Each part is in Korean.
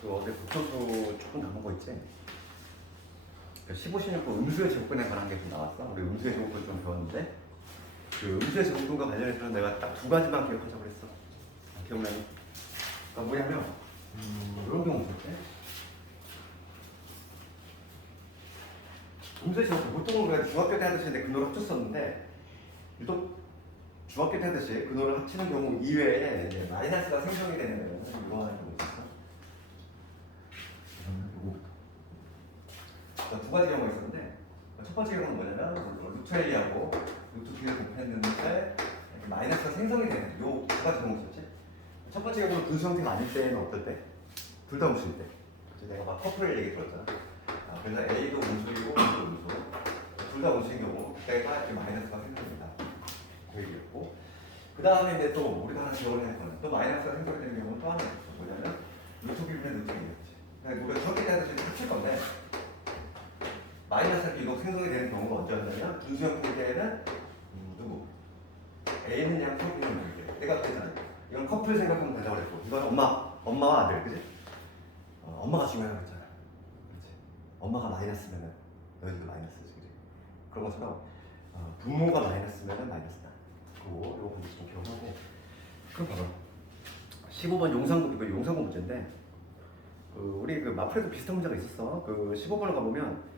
그 어제 국소수 조금 남은 거 있지? 15, 16분 음수의 제곱근에 관한 게 좀 나왔어. 우리 음수의 제곱근 좀 배웠는데 그 음수의 제곱근과 관련해서는 내가 딱 두 가지만 기억하자고 했어. 기억나니? 그러니까 뭐냐면 이런 경우 있을 때 음수의 제곱근 보통은 우리가 중학교 때 하듯이 내 근호를 합쳤었는데 유독 중학교 때 하듯이 근호를 합치는 경우 이외에 이제 마이너스가 생성이 되는 경우는 이거 하는 경우 있었어. 두 가지 경우가 있었는데 첫 번째 경우는 뭐냐면 루트 A하고 루트 B를 곱했는데 마이너스가 생성이 되는 요 두 가지 경우가 있었지. 첫 번째 경우는 분수 형태가 아닐 때는 어떨 때? 둘 다 음수일 때. 내가 막 커플 얘기 들었잖아. 그래서 A도 음수이고 B도 음수. 둘 다 음수인 경우 그때가 이렇게 마이너스가 생성된다. 그 얘기였고. 그 다음에 이제 또 우리가 하나 기억을 해야 또 마이너스가 생성이 되는 경우는 또 하나 있어. 뭐냐면 루트 B분의 루트 B였지. 그러니까 우리가 저렇게 따라서 합칠 건데 마이너스가 유독 생성이 되는 경우가 언제였냐면 분수 형태일 때에는 누구? A는 양수, B는 양수. 내가 그랬잖아. 이건 커플 생각하면 된다고 그랬고 이건 엄마와 아들, 그지? 엄마가 중요하다고 했잖아. 그렇지? 엄마가 마이너스면은 너희들도 마이너스지, 그지? 그런 것처럼 부모가 마이너스면은 마이너스다. 그거 이거 먼저 좀 기억하고. 그럼 봐봐. 15번 용상고 이거 용상고 문제인데 우리 그 마플에도 비슷한 문제가 있었어. 그 15번을 가보면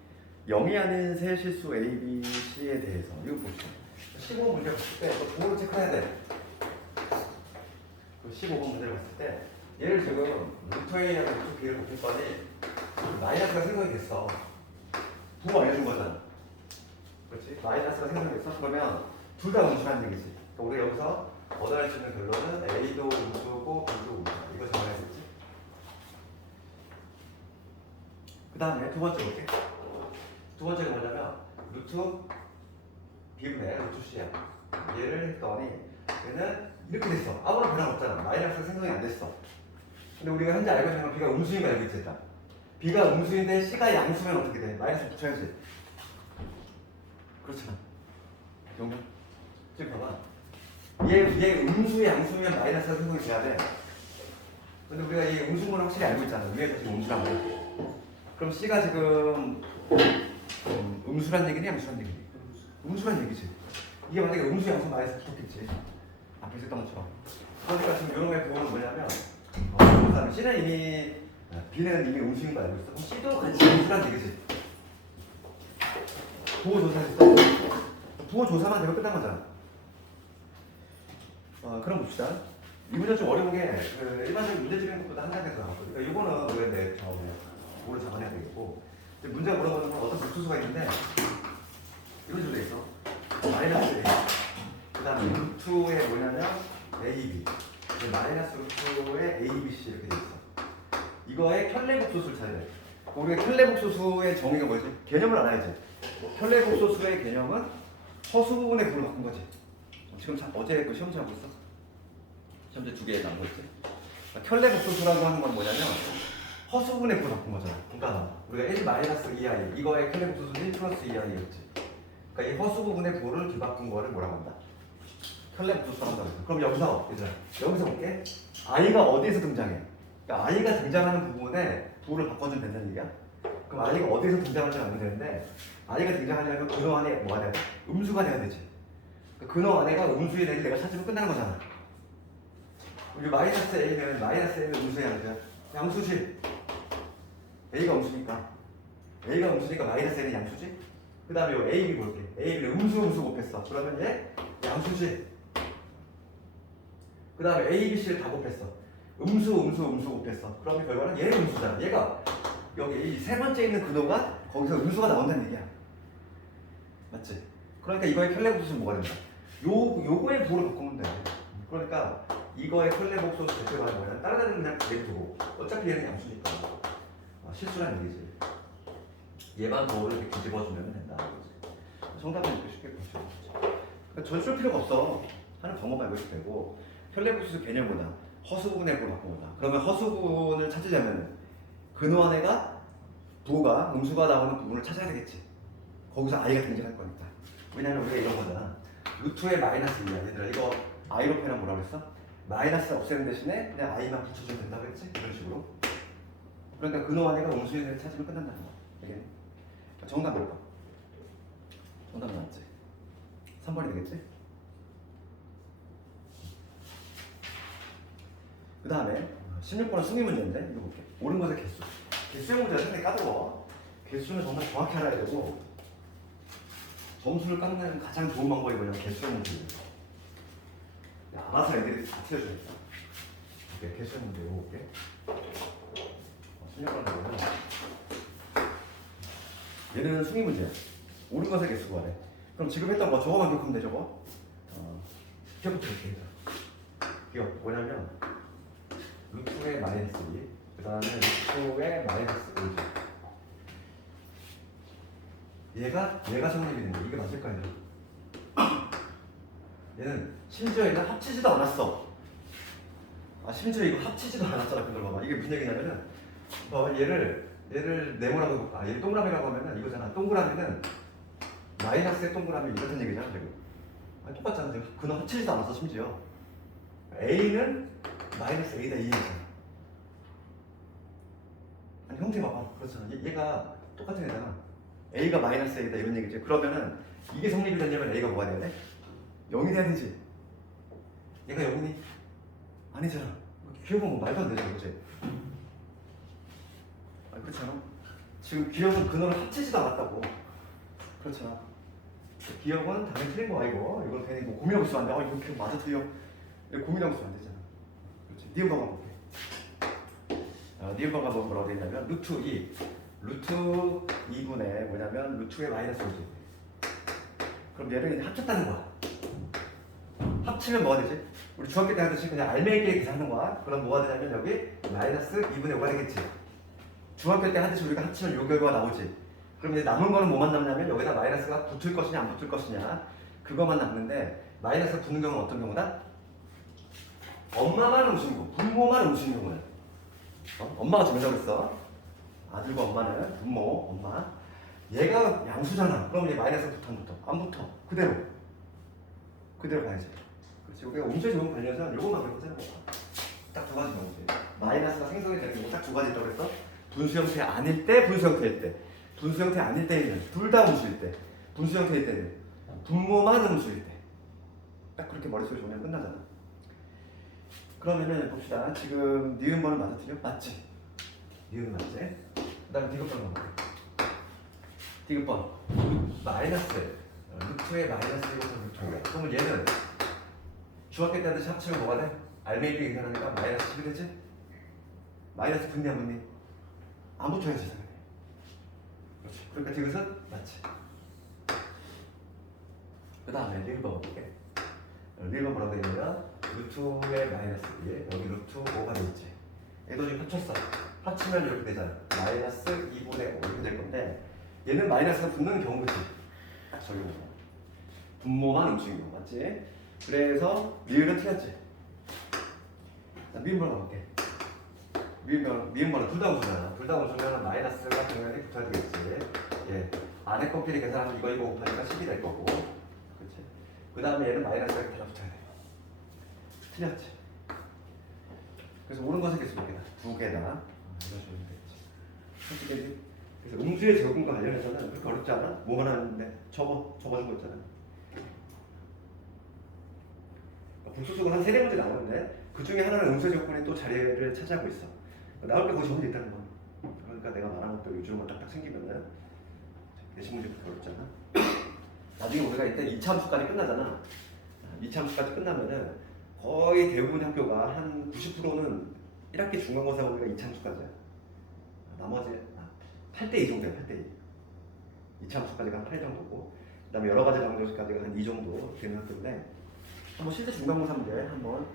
0이 아닌 세 실수 A, B, C에 대해서 이거 보시죠. 15번 문제 봤을 때 부호를 체크해야 돼. 그 15번 문제를 봤을 때 얘를 지금 루트 A하고 루트 B를 곱했더니 마이너스가 생성이 됐어. 부호 알려준 거잖아. 그렇지? 마이너스가 생성이 됐어. 그러면 둘 다 음수라는 얘기지. 그러니까 우리가 여기서 얻어낼 수 있는 결론은 A도 음수고 B도 음수다. 이거 정해야겠지. 그 다음에 두 번째 볼게. 두 번째가 뭐냐면 루트 B분의 루트 C야. 얘를 했더니 얘는 이렇게 됐어. 아무런 변화 없잖아. 마이너스가 생성이 안 됐어. 근데 우리가 현재 알고 있는 건 B가 음수인 거 알고 있지 일단. B가 음수인데 C가 양수면 어떻게 돼? 마이너스 붙여야지. 그렇잖아. 경경? 지금 봐봐. 얘 음수의 양수면 마이너스가 생성이 돼야 돼. 근데 우리가 이 음수인 걸 확실히 알고 있잖아. 위에서 지금 음수라고. 그럼 C가 지금 음수란 얘기니 양수란 얘기니? 음수란 얘기지. 이게 만약에 음수 양수 마이너스 붙었겠지. 앞에서 했던 것처럼. 그러니까 지금 이런 거의 부호는 뭐냐면 C는 이미 B는 이미 음수인 거 알고 있어. 그럼 C도 같이 음수란 얘기지. 부호 조사했어. 부호 조사만 되면 끝난 거잖아. 그럼 봅시다. 이 문제 좀 어려운 게 일반적인 문제 지는 것보다 한 단계 더 나왔거든. 그러니까 이거는 왜 내 처음에 부호를 잡아내야 되겠고. 문제가 물어보는 건 어떤 복수수가 있는데 이런 식으로 돼 있어. 마이너스 A. 그 다음에 루트에 뭐냐면 AB. 마이너스 루트에 ABC 이렇게 돼 있어. 이거의 켤레복소수를 찾아야 돼. 우리가 켤레복소수의 정의가 뭐지? 개념을 알아야지. 켤레복소수의 개념은 허수 부분의 부를 바꾼 거지. 지금 어제 그 시험지 하고 있어? 시험지 두 개 남고 있지. 켤레복소수라고 하는 건 뭐냐면 허수 부분의 부를 바꾼 거잖아. 그러니까 우리가 1-2i 이거의 켤레복소수는 1 플러스 2i였지. 그러니까 이 허수 부분의 부를 뒤바꾼 거를 뭐라고 한다? 켤레복소수라고 한다고 했어. 그럼 여기서 얘들아 여기서 볼게. i가 어디에서 등장해? 그러니까 i가 등장하는 부분에 부를 바꿔주면 된다는 얘기야. 그럼 i가 어디에서 등장하는지 알면 되는데 i가 등장하려면 근호 안에 뭐가 돼야 돼? 음수가 돼야 되지. 그러니까 근호 안에가 음수의 대를 내가 찾으면 끝나는 거잖아. 우리 마이너스 a는 마이너스 a는 음수의 양수야. 양수지. a가 음수니까 마이너스 a는 양수지. 그 다음에 요 a, b 볼게. a, b를 음수 곱했어. 그러면 얘 양수지. 그 다음에 a, b, c를 다 곱했어. 음수 곱했어. 그러면 결과는 얘 음수잖아. 얘가 여기 이 세 번째 있는 근호가 거기서 음수가 나온다는 얘기야. 맞지? 그러니까 이거의 켤레복소수는 뭐가 된다? 요거의 부호를 바꾸면 돼. 그러니까 이거의 켤레복소수 대표가 뭐냐? 다른 애는 그냥 내두고 어차피 얘는 양수니까 실수란 얘기지. 얘만 부호를 이렇게 뒤집어주면 된다. 정답은 이렇게 쉽게 보시죠. 그러니까 전술 필요가 없어. 하는 방법 알고 있어도 되고 켤레복소수 개념보다 허수분의 부호를 바꾸자. 그러면 허수분을 찾으려면 근호 안에가 부호가 음수가 나오는 부분을 찾아야 되겠지. 거기서 i가 등장할 거니까. 왜냐면 우리가 이런 거잖아. 루트의 마이너스 2야. 얘들아 이거 i로 표현하면 뭐라고 했어? 마이너스 없애는 대신에 그냥 i만 붙여주면 된다고 했지? 이런 식으로. 그러니까 근호와 해가 음수인을 찾으면 끝난다는 거야. 이게 정답 몇 번? 정답은 맞지? 3번이 되겠지? 그 다음에 16번은 승리 문제인데 이거 볼게. 옳은 것의 개수. 개수의 문제가 상당히 까다로워. 개수는 정말 정확히 알아야 되고 점수를 깎는 가장 좋은 방법이 뭐냐면 개수의 문제예요. 알아서 애들이 다 틀려주겠다. 오케이, 개수의 문제 이거 볼게. 16번 보면 얘는 승리 문제야. 옳은 것의 개수 구하래. 그럼 지금 했던 거 저거만 기억하면 돼. 저거 기억부터 이렇게 기억 뭐냐면 루트의 마이너스 2, 그 다음에 루트의 마이너스 5. 얘가 성립이 되는 거야. 이게 맞을까, 얘는 심지어 얘는 합치지도 않았어. 심지어 이거 합치지도 않았잖아. 그걸 봐봐. 이게 무슨 얘기냐면은 얘를 네모라고 해볼까? 얘를 동그라미라고 하면은 이거잖아. 동그라미는 마이너스의 동그라미 이렇다는 얘기잖아, 지금. 똑같잖아. 지금 그는 합치지도 않았어, 심지어. A는 마이너스 A다 이 얘기잖아. 아니 형태 봐봐. 그렇잖아. 얘가 똑같은 애잖아. A가 마이너스 A다 이런 얘기지. 그러면은 이게 성립이 되려면 A가 뭐가 돼야 돼? 0이 돼야 되지. 얘가 0이니? 아니잖아. 기억은 뭐 말도 안 되잖아, 그치? 그렇잖아. 지금 기억은 근원을 합치지도 않았다고. 그렇잖아. 기억은 당연히 틀린 거 아니고 이건 괜히 뭐 고민하고 있으면 안 돼. 이거 기억 맞아 틀려. 고민하고 있으면 안 되잖아. 그렇지. 니은방가 볼게. 니은방가 보면 뭐라고 돼 있냐면 루트 2 루트 2분의 뭐냐면 루트의 마이너스 5지. 그럼 얘를 이제 합쳤다는 거야. 합치면 뭐가 되지? 우리 중학교 때 하듯이 그냥 알맹이끼리 계산하는 거야. 그럼 뭐가 되냐면 여기 마이너스 2분의 5가 되겠지. 중학교 때 하듯이 우리가 합치면 요 결과가 나오지. 그럼 이제 남은 거는 뭐만 남냐면 여기다 마이너스가 붙을 것이냐 안 붙을 것이냐 그거만 남는데 마이너스가 붙는 경우는 어떤 경우다? 엄마만 음수인 거, 부모만 음수인 경우는 엄마가 정답을 했어. 아들과 엄마는 부모, 엄마. 얘가 양수잖아. 그럼 얘 마이너스 붙어 안 붙어? 안 붙어. 그대로 가야지. 그렇지. 우리가 음수의 적용 관련해서는 요것만 그렇게 생각해봐. 딱 두 가지 경우지. 마이너스가 생성이 되는 경우 딱 두 가지 있다고 그랬어. 분수 형태 아닐 때, 분수 형태일 때. 분수 형태 아닐 때에는 둘 다 음수일 때. 분수 형태일 때는 분모만 음수일 때. 딱 그렇게 머릿속에 정리하면 끝나잖아. 그러면은 봅시다. 지금 니은번은 맞아 틀려? 맞지? 니은 맞지? 그 다음에 디귿번 가볼게. 디귿번 마이너스 루트의 마이너스 1에서 루트 5야. 그러면 얘는 중학교 때 하듯이 합치면 뭐가 돼? 알맹이끼리 계산하니까 마이너스 10이 되지? 마이너스 붙니 안 붙니? 안 붙어야지 당연히. 그렇지. 그러니까 디귿은 맞지. 그 다음에 리을번 볼게. 리을번 뭐라고 되냐면 루트의 마이너스 2에 여기 루트 5가 되겠지. 얘도 지금 합쳤어. 합치면 이렇게 되잖아. 마이너스 2분의 5 이렇게 될 건데 얘는 마이너스가 붙는 경우지. 딱 저기 보고 분모만 음수인 경우 맞지? 그래서 리을은 틀렸지. 자, 미음번 가볼게. 미음번은 둘 다 음수잖아. 둘 다 음수면 마이너스가 당연히 붙어야 되겠지. 예. 안에 것끼리 계산하면 이거 곱하니까 10이 될 거고. 그렇지? 그 다음에 얘는 마이너스가 이렇게 다 붙어야 돼. 틀렸지. 그래서 옳은 것의 개수 몇 개다? 2개다. 이런 식으로 되겠지. 솔직히 그래서 음수의 제곱과 관련해서는 그렇게 어렵지 않아? 뭐만 하는데 적어준 거 있잖아. 복수속은 한 3-4문제 나오는데 그 중에 하나는 음수의 제곱근이 또 자리를 차지하고 있어. 나올 때 거기 적어져 있다는 거야. 그러니까 내가 말한 것도 요즘은 딱딱 생기면은 내신 문제부터 어렵잖아. 나중에 우리가 이때 2차 함수까지 끝나잖아. 2차 함수까지 끝나면은 거의 대부분의 학교가 한 90%는 1학기 중간고사 우리가 2차 함수까지야. 나머지 8대2 정도야. 8대2. 2차 함수까지가 한 8 정도고 그 다음에 여러 가지 방정식까지가 한 2 정도 되는 학교인데 한번 실제 중간고사 문제 한번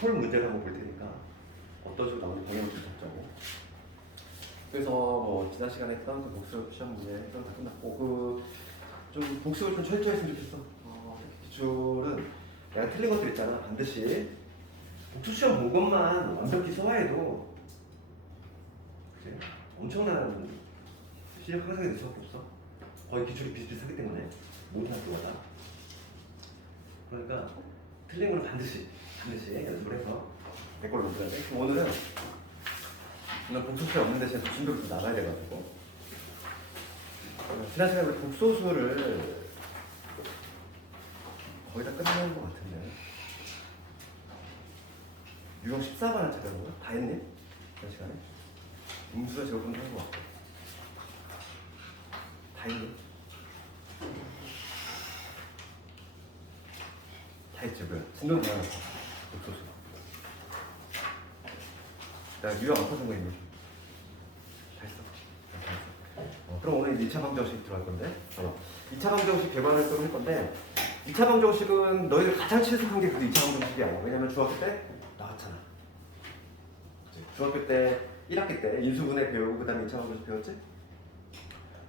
풀 문제를 한번 볼 테니까 어떤 식으로 나오는지 방향을 좀 잡자고. 그래서 뭐 지난 시간에 했던 그 복수 시험 문제 그런 다 끝났고 좀 복습을 좀 철저히 했으면 좋겠어. 기출은 내가 틀린 것들 있잖아. 반드시 복수 시험 본 것만 완벽히 소화해도 그치? 엄청난 실력 향상이 될 수밖에 없어. 거의 기출이 비슷비슷하기 때문에 모든 학교마다. 그러니까 틀린 걸 반드시 연습을 해서 100골 넣어야 돼. 오늘은 오늘 복소수에 없는 대신에 진도를 좀 나가야 돼가지고. 지난 시간에 우리 복소수를 거의 다 끝낸 것 같은데. 유형 14번을 찾아온 거야? 다 했니? 지난 시간에? 음수가 제가 본것 같고. 다 했니? 다 했죠, 그래. 진도는 다 해놨어. 복소수. 나 유형 안 퍼준 거 있니? 다 했어. 그럼 오늘 2차 방정식 들어갈 건데 2차 방정식 개발을 좀 할 건데 2차 방정식은 너희들 가장 친숙한 게 그래도 2차 방정식이야. 왜냐면 중학교 때 나왔잖아. 중학교 때 1학기 때 인수분해 배우고 그 다음에 2차 방정식 배웠지?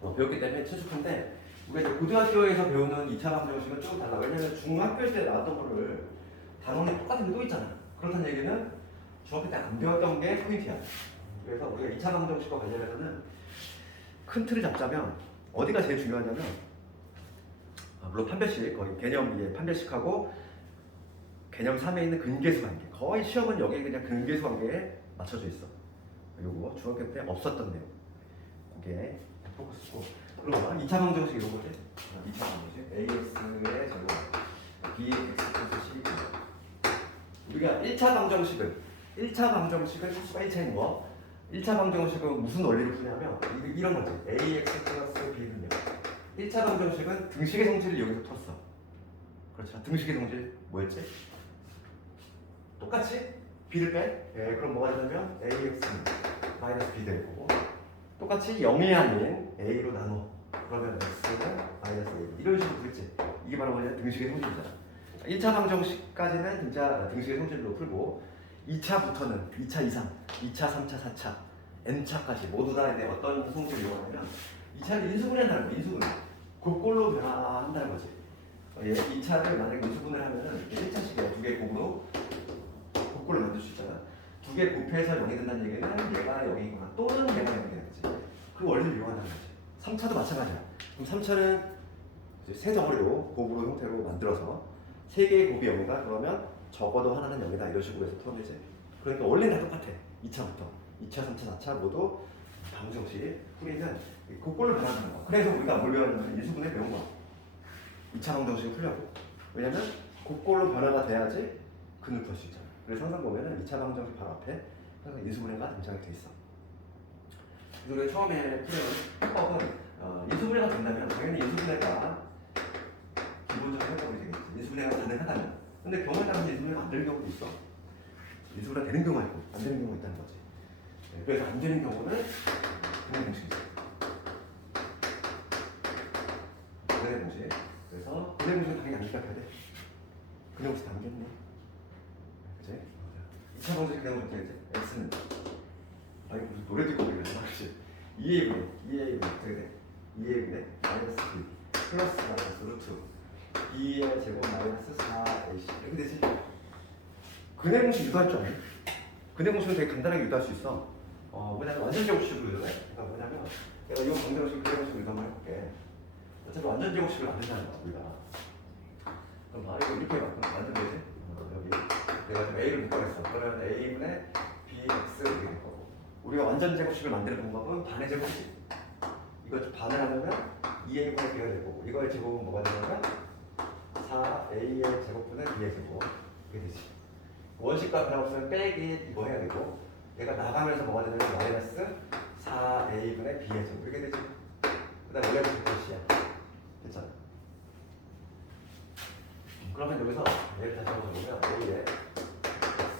배웠기 때문에 친숙한데 우리가 이제 고등학교에서 배우는 2차 방정식은 조금 달라. 왜냐면 중학교 때 나왔던 거를 단원이 똑같은 게 또 있잖아. 그렇다는 얘기는 중학교 때 안 배웠던 게 포인트야. 그래서 우리가 2차 방정식과 관련해서는 큰 틀을 잡자면 어디가 제일 중요하냐면 물론 판별식, 거의 개념 2에 판별식하고 개념 3에 있는 근계수 관계. 거의 시험은 여기 그냥 근계수 관계에 맞춰져 있어. 요거 중학교 때 없었던 내용. 그게 포커스고. 그럼 2차 방정식 이런 거지? 2차 방정식 AX의 제곱 BX 플러스 12. 우리가 1차 방정식은 수가 1차인 거. 1차 방정식은 무슨 원리를 푸냐면 이런 거지. AX 플러스 B는요. 1차 방정식은 등식의 성질을 여기서 풀었어. 그렇죠. 등식의 성질 뭐였지? 똑같이 B를 빼. 그럼 뭐가 되냐면 AX는 마이너스 B 될 거고 똑같이 0이 아닌 A로 나눠. 그러면 X는 마이너스 A. 이런 식으로 풀지. 이게 바로 뭐냐? 등식의 성질이잖아. 1차 방정식까지는 진짜 등식의 성질로 풀고 2차부터는 2차 이상, 2차, 3차, 4차, n차까지 모두 다 이제 어떤 성질을 이용하냐면 2차를 인수분해한다는 거야. 인수분해. 곡골로 변화한다는 거지. 2차를 만약에 인수분해를 하면은 1차식이야. 두 개의 곡으로 곡골을 만들 수 있잖아. 두 개의 곱해서 0이 된다는 얘기는 얘가 0이거나 또는 얘가 0이 되는 거지. 그 원리를 이용한다는 거지. 3차도 마찬가지야. 그럼 3차는 세 덩어리로 곱으로 형태로 만들어서 세 개의 곱이 0이다. 그러면 적어도 하나는 0이다. 이런 식으로 해서 풀어내지. 그러니까 원리는 다 똑같아. 2차부터. 2차, 3차, 4차 모두 방정식 풀이는 곡골로 변화하는 거. 그래서 우리가 뭘 배웠냐면 인수분해 배운 거야. 2차 방정식을 풀려고. 왜냐면 곡골로 변화가 돼야지 근을 풀 수 있잖아. 그래서 항상 보면은 2차 방정식 바로 앞에 항상 인수분해가 등장이 돼 있어. 그래서 우리가 처음에 풀어는 해법은 인수분해가 된다면 당연히 인수분해가 기본적인 해법이 되겠지. 인수분해가 가능하다면. 근데 경우에 따라서 인수분해가 안 되는 경우도 있어. 인수분해가 되는 경우가 있고 안 되는 경우가 있다는 거지. 그래서 안 되는 경우는 분해 공식이죠. 분해 공식. 그래서 분해 공식은 당연히 안 기억해야 돼. 분해 공식 당겼네. 그치? 2차 방식 분해 공식 되겠지? X는 아니 무슨 노래 듣고 그러잖아. 그치? 2A분의 어떻게 돼? 2A분의 마이너스 B 플러스 마이너스 루트 B의 제곱 마이너스 4AC 이렇게 되지? 근해 공식 유도할 줄 알아? 근해 공식은 되게 간단하게 유도할 수 있어. 뭐냐면 완전 제곱식으로 유도해. 그러니까 뭐냐면 내가 이 방정식 근해 공식 유도 한번 해볼게. 어차피 완전 제곱식을 만들잖아 우리가. 그럼 이거 이렇게 만들면 되지? 여기 내가 지금 A를 묶어냈어. 그러면 A분의 BX 이렇게 될 거고. 우리가 완전 제곱식을 만드는 방법은 반의 제곱식. 이거 반을 하려면 2A분의 B가 될 거고. 이거의 제곱은 뭐가 되냐면 4A의 제곱분의 B의 제곱. 이렇게 되지. 원식과 변화없으면 빼기 이거 해야 되고. 얘가 나가면서 뭐가 되냐면 마이너스 4A분의 B의 제곱. 이렇게 되지. 그 다음에 원래 제곱식이야. 됐잖아. 그러면 여기서 얘를 다시 한번 보면 A에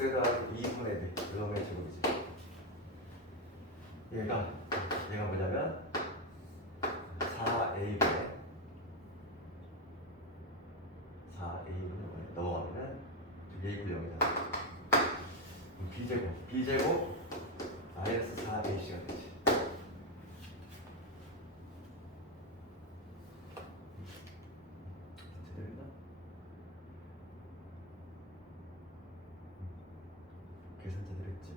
X가 2분의 B 그놈의 제곱이지. 얘가 뭐냐면 4A분의 4A분의 넘어가면 2A분의 0이다. B제곱 마이너스 4AC가 되지. 계산자들 했지?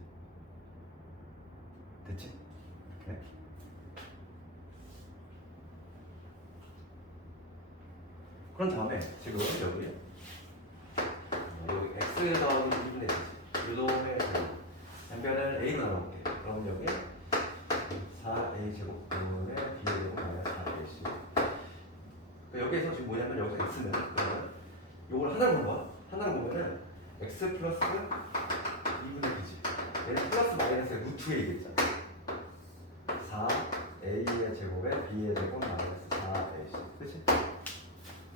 됐지? 네. 그런 다음에 지금 여기 X에 나오는 부분에 있지. 이놈의 변변을 A로 나눠볼게. 그럼 여기 플러스 2분의 b지. 얘는 플러스 마이너스의 루트 a겠죠. 4a의 제곱에 b의 제곱 마이너스 4ac. 그치?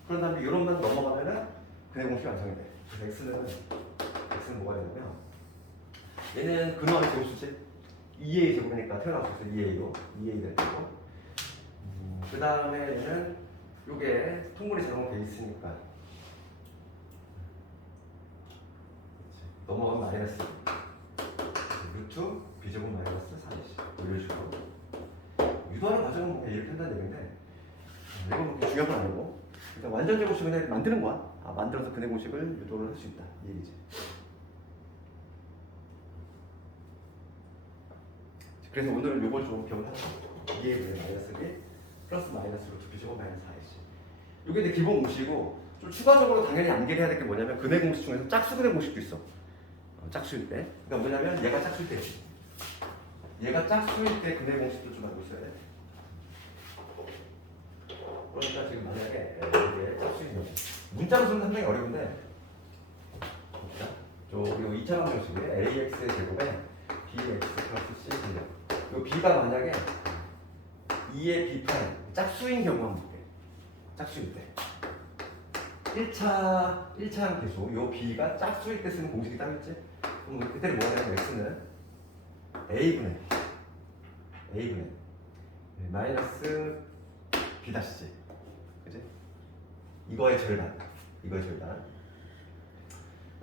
그런 다음에 이런만 넘어가면은 근의 공식이 완성이 돼. 그래서 x는 뭐가 되냐면 얘는 근원의 제곱수지. 2a 제곱이니까 태어날 수 있어. 2a로 2a 될 거고. 그 다음에 얘는 요게 통분이 작용돼 있으니까 넘어가면 마이너스 루트 b제곱 마이너스 4ac 이런 식으로 유도하는 과정은 뭐 이렇게 한다는 얘기인데 이건 그렇게 중요한 건 아니고 일단 완전 제곱식을 그냥 만드는 거야. 만들어서 근의 공식을 유도를 할 수 있다 이 얘기지. 그래서 오늘 요걸 좀 기억을 하자. 2a분의 마이너스 b 플러스 마이너스 루트 b제곱 마이너스 4ac 요게 이제 기본 공식이고 좀 추가적으로 당연히 암기해야 될 게 뭐냐면 근의 공식 중에서 짝수 근의 공식도 있어. 짝수일 때. 그러니까 뭐냐면 얘가 짝수일 때지. 얘가 짝수일 때 근의 공식도 좀 알고 있어야 돼. 그러니까 지금 만약에 이게 짝수이면 문자로 쓰면 상당히 어려운데 봅시다. 이 2차 방정식에 ax의 제곱에 bx 플러스 c분의 요 b가 만약에 2의 b 프라임 짝수인 경우만 볼게. 짝수일 때 1차 계수 요 b가 짝수일 때 쓰는 공식이 따로 있지. 그럼 그때는 뭐가 되냐면 x는 a분의 마이너스 b 다시지. 그치? 이거의 절반. 그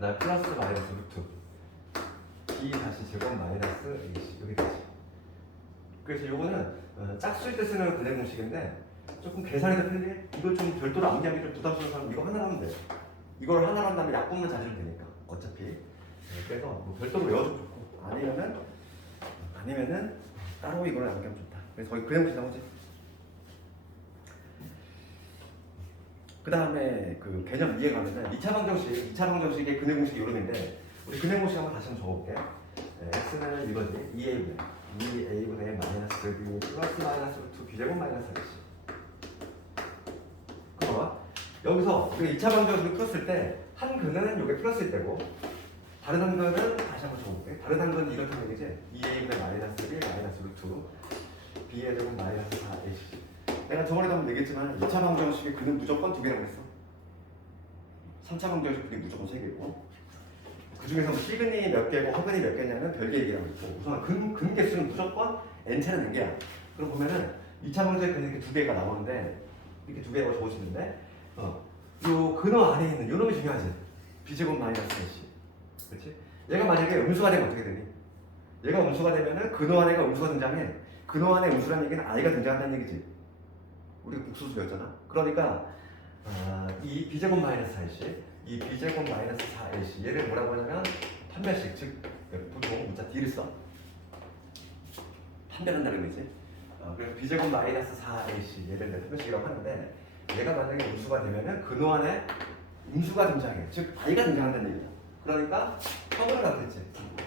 다음 플러스 마이너스 루트 b 다시 제곱 마이너스 ac 여기까지. 그래서 요거는 짝수일 때 쓰는 근의 공식인데 조금 계산이 더 편해. 이걸 좀 별도로 암기하기 좀 부담스러운 사람 이거 하나 하면 돼. 이걸 하나 한 다음에 약분만 찾으면 되니까 어차피. 그래서 뭐 별도로 외워주면 좋고 아니면은 따로 이걸 암기하면 좋다. 그래서 거의 근의 공식 나오지. 그 다음에 그 개념 이해가면은 2차 방정식의 근의 공식이 이름인데 우리 근의 공식 한번 다시 한번 적어볼게. x는 이거지. 2a분의 마이너스 b 플러스 마이너스 루트 b제곱 마이너스 ac. 그럼 여기서 우리가 2차 방정식을 풀었을 때 한 근은 이게 플러스일 때고 다른 한 근은 다시 한번 적어볼게. 다른 한 근은 이렇다는 얘기지. 2a분의 마이너스 b 마이너스 루트 b의 제곱 마이너스 4ac. 내가 저번에도 한번 얘기했지만 2차 방정식의 근은 무조건 2개라고 했어. 3차 방정식 근이 무조건 3개고 그 중에서 시근이 몇 개고 허근이 몇 개냐는 별개 얘기라고 있고 우선 근 개수는 무조건 n차는 n 개야. 그럼 보면은 2차 방정식 근이 이렇게 2개가 나오는데 이렇게 2개가 적어지는데 요 근어 안에 있는 요 놈이 중요하지. b제곱 마이너스 ac. 그렇지? 얘가 만약에 음수가 되면 어떻게 되니? 얘가 음수가 되면은 근어 안에가 음수가 등장해. 근어 안에 음수라는 얘기는 i가 등장한다는 얘기지. 우리가 국수수 배웠잖아. 그러니까 이 b제곱 마이너스 4ac, 이 b제곱 마이너스 4ac 얘를 뭐라고 하냐면 판별식, 즉 보통 문자 d를 써. 판별한다는 거지. 그래서 b제곱 마이너스 4ac 얘를 내 판별식이라고 하는데 얘가 만약에 음수가 되면은 근호 안에 음수가 등장해. 즉 i가 등장한다는 얘기야. 그러니까 허근을 갖겠지.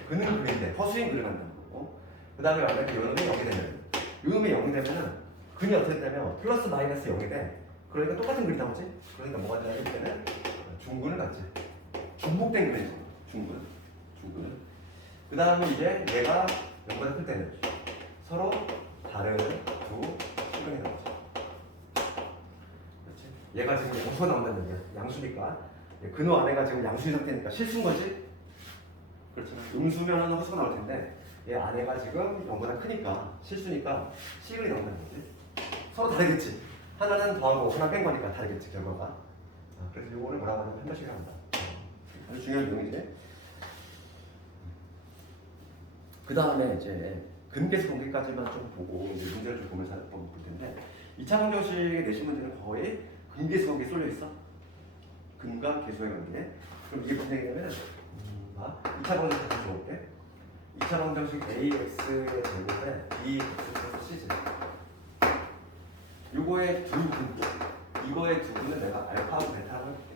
근은 근인데 허수인 근을 갖는다는 거고. 그 다음에 만약에 요놈이 0이 되면 요놈이 0이 되면은 근이 어떻게 되냐면 플러스 마이너스 0이 돼. 그러니까 똑같은 근이 나오지. 그러니까 뭐가 되냐면 이때는 중근을 갖지. 중복된 근이지. 중근. 그 다음에 이제 얘가 0보다 클 때는 서로 다른 두 수근이 나오지. 그렇지? 얘가 지금 양수가 나온다는 얘기야. 양수니까 근호 안에가 지금 양수인 상태니까 실수인 거지. 그렇죠. 음수면은 허수가 나올 텐데 얘 안에가 지금 0보다 크니까 실수니까 시근이 나온다는 거지. 서로 다르겠지. 하나는 더하고 하나 뺀 거니까 다르겠지 결과가. 그래서 이거를 뭐라고 하면 판별식이라고 한다. 아주 중요한 내용이지. 그 다음에 이제 근계수 관계까지만 좀 보고 이제 문제를 좀 보면서 볼 텐데 2차 방정식의 내신 문제는 거의 근계수 관계에 쏠려 있어. 근과 계수의 관계. 그럼 이게 무슨 얘기냐면 2차 방정식 다시 볼게. 2차 방정식 ax의 제곱에 bx 플러스 c지. 요거의 두 근, 이거의 두 근은 내가 알파하고 베타라고 해볼게.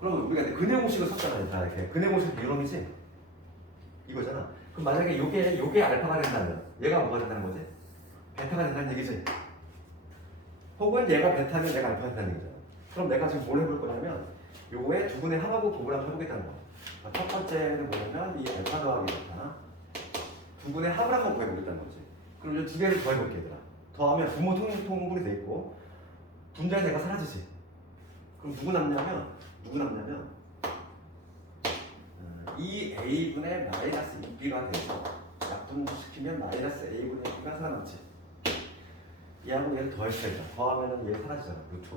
그럼 우리가 근의 공식을 썼잖아. 이렇게 근의 공식은 이놈이지? 이거잖아. 그럼 만약에 요게 알파가 된다면 얘가 뭐가 된다는 거지? 베타가 된다는 얘기지? 혹은 얘가 베타면 내가 알파가 된다는 얘기잖아. 그럼 내가 지금 뭘 해볼 거냐면 요거에 두 분의 합하고 곱을 한번 해보겠다는 거. 첫 번째는 뭐냐면 이 알파 더하기 베타 두 분의 합을 한번 구해보겠다는 거지. 그럼 이제 두 개를 더해볼게 얘들아. 더하면 분모 통분이 돼 있고 분자의 대가 사라지지. 그럼 누구 남냐면 이 a분의 마이너스 2b가 돼서 약분시키면 마이너스 a분의 2b가 살아남지. 얘하고 얘를 더했어야 돼. 더하면은 얘가 사라지잖아. 루트.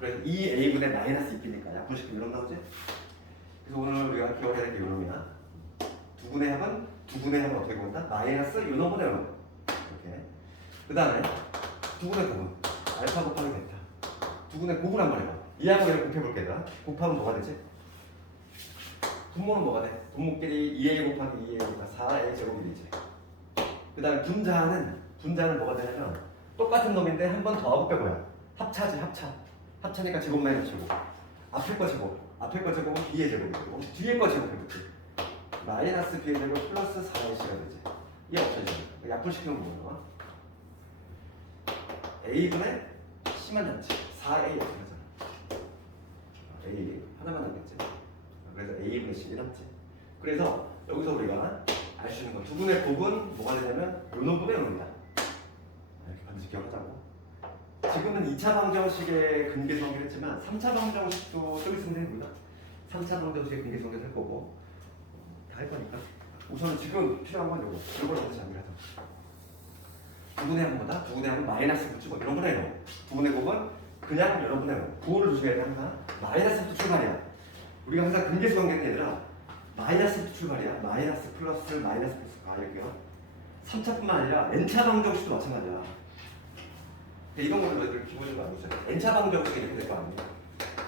그래서 이 a분의 마이너스 2b니까 약분시키면 이런 나오지. 그래서 오늘 우리가 기억해야 될 게 요놈이야. 두 분의 합은 어떻게 본다? 마이너스 요놈분의 요놈. 이렇게. 그 다음에 두 분의 곱은 알파 곱하기 베타. 두 분의 곱을 한번 해봐. 이하고 얘를 곱해볼게. 얘들아. 곱하면 뭐가 되지? 분모는 뭐가 돼? 분모끼리 2a 곱하기 2a니까 4a 제곱이 되지. 그 다음에 분자는 뭐가 되냐면 똑같은 놈인데 한 번 더 하고 빼고야. 합차지 합차. 합차니까 제곱 마이너스 제곱. 앞에 거 제곱은 b의 제곱이고 뒤에 거 제곱이겠지. 마이너스 b의 제곱 플러스 4ac가 되지. 이게 없어지잖아. 약분시키는 거 뭐야? a분의 c만 남지. 4a 없어지잖아. a 하나만 남겠지. 그래서 a분의 c이 남지. 그래서 여기서 우리가 알 수 있는 거 두 분의 곱은 뭐가 되냐면 요 놈분의 요놈이다. 이렇게 반드시 기억하자고. 지금은 2차 방정식의 근계성계를 했지만 3차 방정식도 좀 있으면 됩니다. 3차 방정식의 근계성계를 할 거고 다 할 거니까 우선 지금 필요한 건 요거. 요거를 다시 정리하자. 두 분의 합은 뭐다? 두 분의 합은 마이너스 붙이고 이런 분의 요. 두 분의 곱은 그냥 여러분의 요. 구호를 조심해야 돼 항상. 마이너스부터 출발이야. 우리가 항상 근계수 관계는 얘들아 마이너스부터 출발이야. 마이너스 플러스 가 이렇게요. 3차뿐만 아니라 n차 방정식도 마찬가지야. 이런 걸로 너희들 기본적으로 알고 있어요. n차 방정식이 이렇게 될 거 아니에요.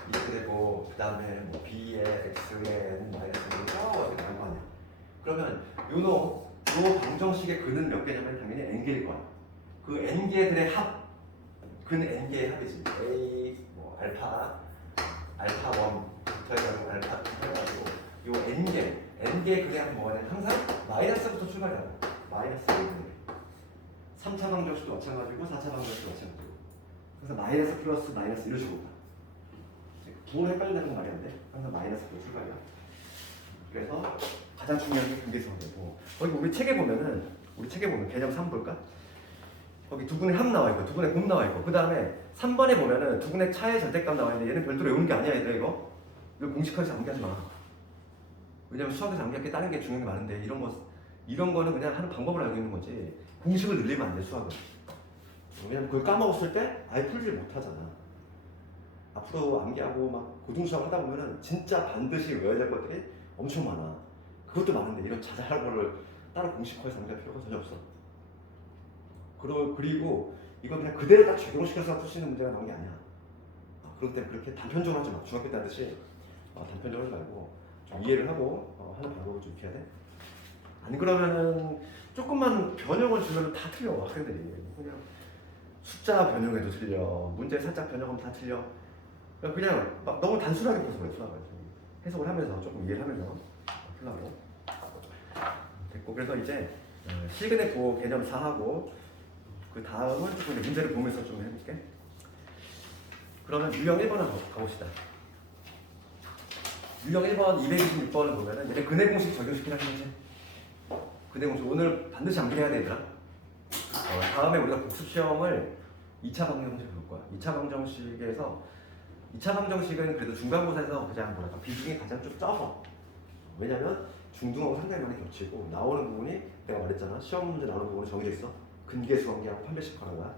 이렇게 되고 그 다음에 뭐 b에 x에 n 마이너스 이렇게 나올 거 아니야. 그러면 요 방정식의 근은 몇 개냐면 당연히 n개일 거야. 그 n개들의 합, 근 n개의 합이지. a 뭐 알파 1 붙어가지고 알파 2 해가지고 요 n개 그의 합은 뭐가 되냐 항상 마이너스부터 출발해야 돼. 마이너스 1분의 3차 방정식도 마찬가지고 4차 방정식도 마찬가지고. 그래서 마이너스 플러스 마이너스 이런 식으로 가. 부호를 헷갈린다는 말이 안 돼. 항상 마이너스부터 출발이야. 그래서 가장 중요한 게 근계수관계고 거기 우리 책에 보면 개념 3 볼까? 거기 두 분의 합 나와 있고 두 분의 곱 나와 있고 그 다음에 3번에 보면은 두 분의 차의 절대값 나와 있는데 얘는 별도로 외우는 게 아니야 얘들아 이거 공식화해서 암기하지 마. 왜냐면 수학에서 암기할 게 다른 게 중요한 게 많은데 이런 거는 그냥 하는 방법을 알고 있는 거지 공식을 늘리면 안 돼 수학은. 왜냐면 그걸 까먹었을 때 아예 풀지 못하잖아. 앞으로 암기하고 막 고등수학 하다 보면은 진짜 반드시 외워야 될 것들이 엄청 많아. 그것도 많은데 이런 자잘한 거를 따로 공식화해서 암기할 필요가 전혀 없어. 그리고 이건 그냥 그대로 딱 적용시켜서 풀 수 있는 문제가 나온 게 아니야. 그렇기 때문에 그렇게 단편적으로 하지 마. 중학교 때 하듯이 단편적으로 하지 말고 좀 이해를 하고 하는 방법을 좀 익혀야 돼. 안 그러면은 조금만 변형을 주면 다 틀려 학생들이. 그냥 숫자 변형해도 틀려. 문제 살짝 변형하면 다 틀려. 그냥 막 너무 단순하게 풀어서 그래 수학을. 해석을 하면서 조금 이해를 하면서 풀라고. 됐고 그래서 이제 실근의 부호 개념 4하고 그 다음은 조금 이제 문제를 보면서 좀 해볼게. 그러면 유형 1번 한번 가봅시다. 유형 1번 226번을 보면은 얘네 근해 공식 적용시키라는 거지. 근해 공식 오늘 반드시 암기해야 돼 얘들아. 다음에 우리가 복습 시험을 2차 방정식을 볼 거야. 2차 방정식에서 2차 방정식은 그래도 중간고사에서 그냥 뭐랄까 비중이 가장 좀 적어. 왜냐면 중등하고 상당히 많이 겹치고 나오는 부분이 내가 말했잖아. 시험 문제 나오는 부분이 정해져 있어. 근계수관계하고 판별식 관계가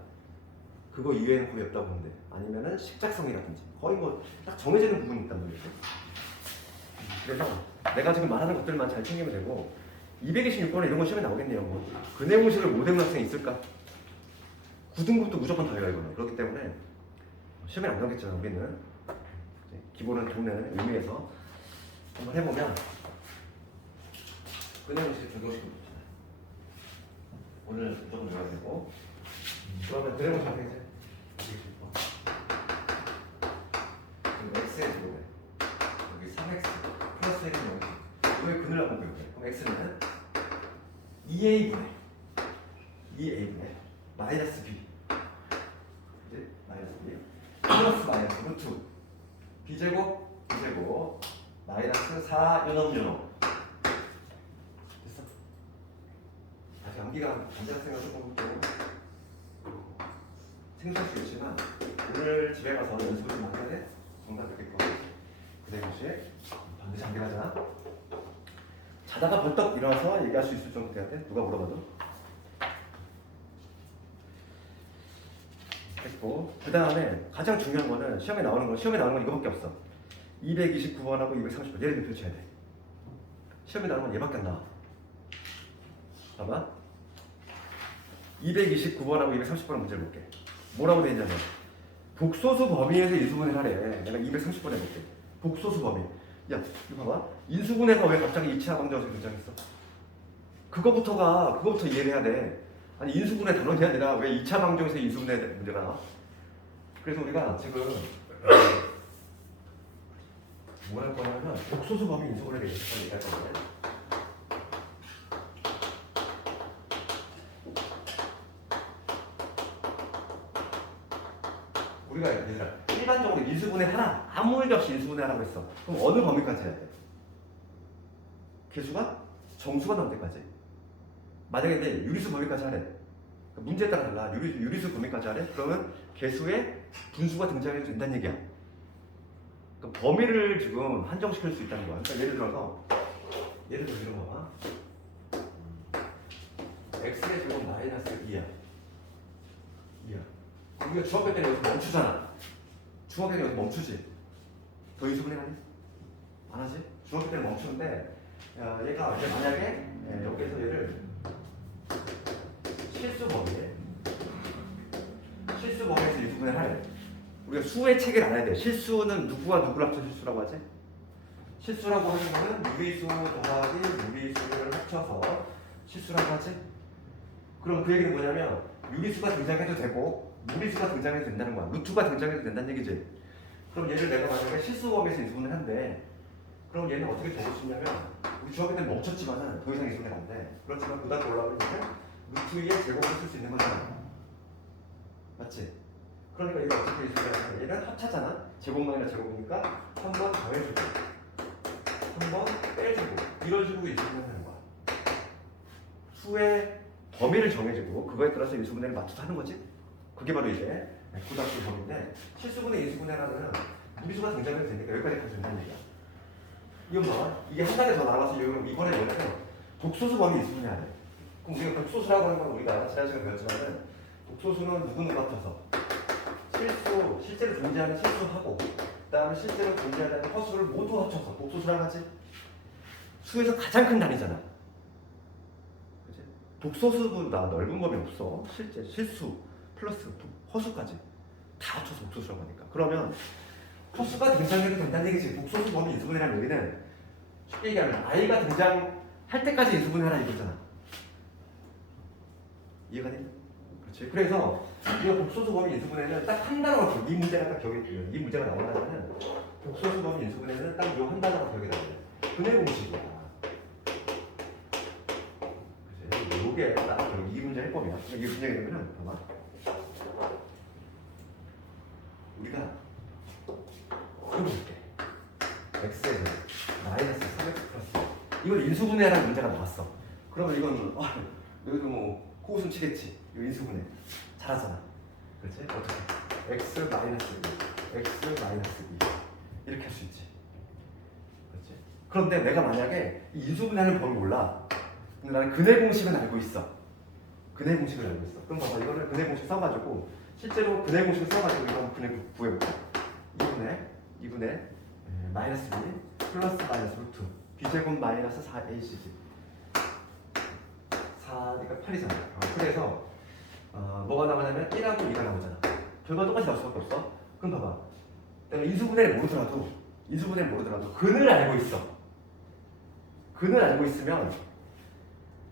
그거 이외에는 거의 없다고 보는데 아니면은 식작성이라든지 거의 뭐 딱 정해지는 부분이 있단 말이지. 그래서 내가 지금 말하는 것들만 잘 챙기면 되고 226번에 이런 거 시험에 나오겠네요. 뭐. 근해 공식을 못 외우는 학생이 있을까? 9등급도 무조건 다 외워야 이거는. 그렇기 때문에 시험에 안 나오겠잖아. 우리는 기본은 동네는 의미에서 한번 해보면 근해 공식 적용시키면 오늘 무조건 외워야 되고 그러면 근해 공식 어떻게 해? x의 제곱에 여기 3x 플러스 1은 0이 왜 근을 한번 배울게. 그럼 x는 2a분의 마이너스 b 이제 마이너스 b 플러스 마이너스 루트 b제곱 B제곱 마이너스 4 요놈 됐어? 아직 암기가 단자생각 조금 생소할 수 있지만 오늘 집에 가서 연습을 좀 해야 돼. 정답 느낄 거. 그대 혹시 반드시 암기하잖아. 자다가 벌떡 일어나서 얘기할 수 있을 정도 돼야 돼. 누가 물어봐도. 됐고 그 다음에 가장 중요한 거는 시험에 나오는 건 이거밖에 없어. 229번하고 230번 얘를 펼쳐야 돼. 시험에 나오는 건 얘밖에 안 나와. 봐봐. 229번하고 230번 문제를 볼게. 뭐라고 돼 있냐면 복소수 범위에서 인수분해를 하래. 내가 230번 해볼게. 복소수 범위. 야 이거 봐봐. 인수분해가 왜 갑자기 2차 방정식이 등장했어? 그거부터 이해를 해야 돼. 아니 인수분해 단원이 아니라 왜 2차 방정식에서 인수분해 문제가 나와? 그래서 우리가 지금 뭐 할 거냐면 복소수 범위 인수분해에 대해서 얘기할 건데 우리가 일반적으로 인수분해 하나 아무 일도 없이 인수분해 하라고 했어. 그럼 어느 범위까지 해야 돼? 개수가 정수가 나올 때까지. 만약에 내 유리수 범위까지 하래. 그러니까 문제에 따라 달라. 유리수 범위까지 하래? 그러면 개수의 분수가 등장해도 된다는 얘기야. 그러니까 범위를 지금 한정시킬 수 있다는 거야. 그러니까 예를 들어서 이런 거 봐봐. x의 제곱 마이너스 2야. 우리가 중학교 때는 여기서 멈추잖아. 중학교 때는 여기서 멈추지. 더 인수분해 하니? 안 하지? 중학교 때는 멈추는데 얘가 이제 만약에 여기에서 얘를 실수 범위에서 인수분해를 하래. 우리가 수의 체계를 알아야 돼. 실수는 누구와 누구를 합쳐 실수라고 하지? 실수라고 하는 거는 유리수 더하기 무리수를 합쳐서 실수라고 하지? 그럼 그 얘기는 뭐냐면 유리수가 등장해도 되고 무리수가 등장해도 된다는 거야. 루트가 등장해도 된다는 얘기지. 그럼 얘를 내가 만약에 실수 범위에서 인수분해를 한대. 그럼 얘는 어떻게 적을 수 있냐면 우리 중학교 때는 멈췄지만은 더 이상 인수분해가 안 돼. 그렇지만 고등학교 올라가면 루트 2의 제곱을 쓸 수 있는 거잖아. 맞지? 그러니까 이거 어떻게 인수분해하냐면 얘는 합차잖아. 제곱만이나 제곱이니까 한 번 더해주고 한 번 빼주고 이런 식으로 인수분해하는 거야. 수의 범위를 정해주고 그거에 따라서 인수분해를 맞춰서 하는 거지. 그게 바로 이제 고등학교 범위인데 실수분해 인수분해라는 무리수가 등장해도 되니까 여기까지 가도 된다는 얘기야. 이건 봐. 이게 한 단계 더 나가서 이번에 뭐냐면 독소수 범위 인수분해 하래. 그럼 우리가 독소수라고 하는 건 우리가 지난 시간에 배웠지만은 독소수는 누구누구 합쳐서 실제로 존재하는 실수하고 그다음에 실제로 존재하는 허수를 모두 합쳐서 독소수라고 하지. 수에서 가장 큰 단위잖아. 그치? 독소수보다 넓은 범위 없어. 실수 플러스 허수까지 다 합쳐서 독소수라고 하니까. 그러면 허수가 등장해도 된다는 얘기지. 독소수 범위 인수분해라는 얘기는 쉽게 얘기하면 i가 등장할 때까지 인수분해하라 이거잖아. 이해가 돼? 그렇지. 그래서 이거 독소수 범위 인수분해는 딱 한 단어가 기억. 이 문제가 딱 기억이 돼요. 이 문제가 나오려면 독소수 범위 인수분해는 딱 요 한 단어가 기억이 나요. 분해 공식이야. 그치. 요게 딱 이 문제 해법이야. 이게 무슨 얘기냐면은 봐봐. 우리가 이거 볼게. x에 마이너스 3x 플러스 이걸 인수분해라는 문제가 나왔어. 그러면 이건 여기도 뭐 코웃음 치겠지. 이 인수분해 잘하잖아. 그렇지? 어떻게? x 마이너스 2 이렇게 할 수 있지. 그렇지? 그런데 내가 만약에 이 인수분해하는 법을 몰라. 근데 나는 근해 공식은 알고 있어. 그럼 봐봐. 이거를 근해 공식 써가지고 실제로 근해 공식을 써가지고 이거 근해 구해볼게. 2분의 마이너스 2 플러스 마이너스 루트 b제곱 마이너스 4ac지. 4니까 8이잖아. 그래서 뭐가 나오냐면 1하고 2가 나오잖아. 결과 똑같이 나올 수밖에 없어. 그럼 봐봐. 내가 인수분해를 모르더라도 근을 알고 있어. 근을 알고 있으면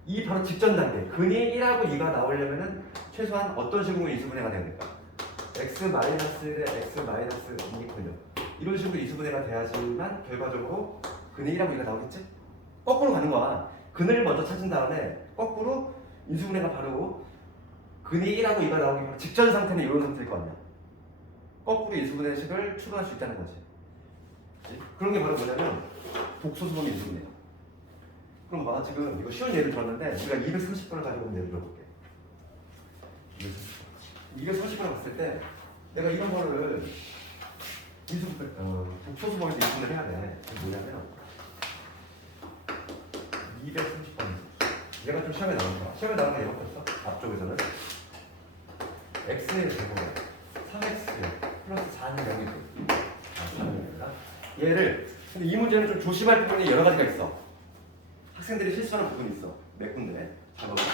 이 바로 직전 단계 근이 1하고 2가 나오려면은 최소한 어떤 식으로 인수분해가 돼야 될까? x 마이너스 대 x 마이너스 2이군요. 이런 식으로 인수분해가 돼야지만 결과적으로 근이 1하고 2가 나오겠지? 거꾸로 가는 거야. 근을 먼저 찾은 다음에 거꾸로 인수분해가 바로 근이 1하고 2가 나오기 바로 직전 상태는 이런 상태일 거 아니야. 거꾸로 인수분해식을 추론할 수 있다는 거지. 그런 게 바로 뭐냐면 복소수범 인수분해. 그럼 봐, 지금 이거 쉬운 예를 들었는데 우리가 230번을 가지고 예를 들어볼게. 230번을 봤을 때 내가 이런 거를 복소수범에서 인수분해를 해야 돼. 그게 뭐냐면 230번. 얘가 좀 시험에 나온 거야. 시험에 나온 게 이렇게 있어. 앞쪽에서는 x의 제곱에 3x 플러스 4는 0이지. 4는 0이다. 얘를 근데 이 문제는 좀 조심할 부분이 여러 가지가 있어. 학생들이 실수하는 부분이 있어. 몇 군데. 잠깐만.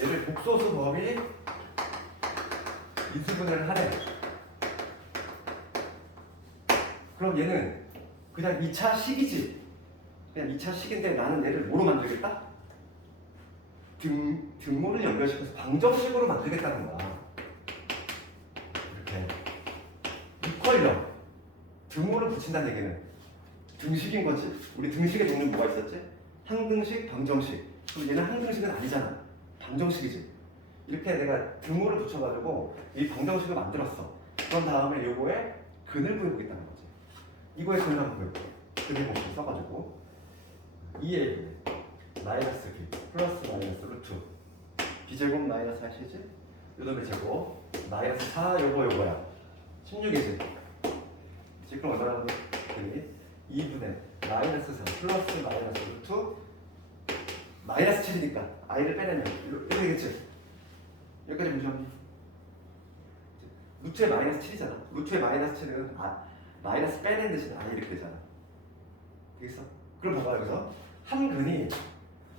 얘를 복소수 범위 인수분해를 하래. 그럼 얘는 그냥 2차 식이지. 그냥 2차 식인데 나는 얘를 뭐로 만들겠다? 등모를 연결시켜서 방정식으로 만들겠다는 거야. 이렇게. 이퀄령. 등모를 붙인다는 얘기는 등식인 거지. 우리 등식의 종류는 뭐가 있었지? 항등식, 방정식. 그럼 얘는 항등식은 아니잖아. 방정식이지. 이렇게 내가 등모를 붙여가지고 이 방정식을 만들었어. 그런 다음에 요거에 근을 구해보겠다는 거지. 이거에 근을 한번 구해볼게. 근을 공식 써가지고 2a 마이너스 b 플러스 마이너스 루트 b제곱 마이너스 4c지? 요놈의 제곱 마이너스 4 요거야 16이지? 지금 얼마나 하면 되니? 2분의 마이너스 3 플러스 마이너스 루트 마이너스 7이니까 i를 빼내면 이렇게 되겠지? 여기까지 무시하니? 루트에 마이너스 7이잖아. 루트에 마이너스 7은 마이너스 빼낸 대신 i 이렇게 되잖아. 되겠어? 그럼 봐봐 여기서 한 근이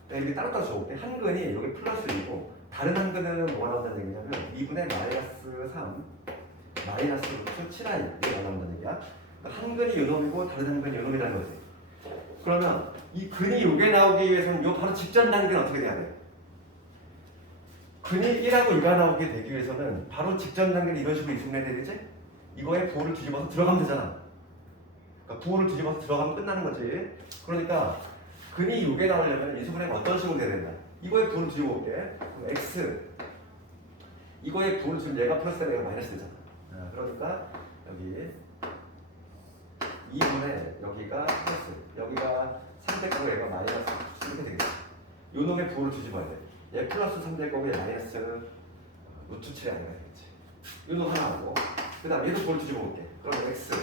내가 이렇게 따로따로 적을게. 한 근이 여기 플러스 1이고 다른 한 근은 뭐가 나온다는 얘기냐면 2분의 마이너스 3 마이너스 루트 7i 이게 나온다는 얘기야. 그러니까 한 근이 요놈이고 다른 한 근이 요놈이라는 거지. 그러면 이 근이 요게 나오기 위해서는 요 바로 직전 단계는 어떻게 돼야 돼? 근이 1하고 2가 나오게 되기 위해서는 바로 직전 단계는 이런 식으로 인수분해 해야 되지? 이거에 부호를 뒤집어서 들어가면 되잖아. 그러니까 부호를 뒤집어서 들어가면 끝나는 거지. 그러니까 근이 6에 나오려면 인수분해가 어떤 식으로 돼야 된다. 이거에 부호를 뒤집어 볼게. 그럼 x 이거에 부호를 지금 얘가 플러스 되면 얘가 마이너스 되잖아. 그러니까 여기 2분의 여기가 플러스 여기가 300거고 얘가 마이너스 이렇게 되겠지. 요 놈의 부호를 뒤집어야 돼. 얘 플러스 300거고 얘 마이너스 루트 7이 아니라 되겠지. 요 놈 하나 하고 그 다음 얘도 부호를 뒤집어 볼게. 그러면 x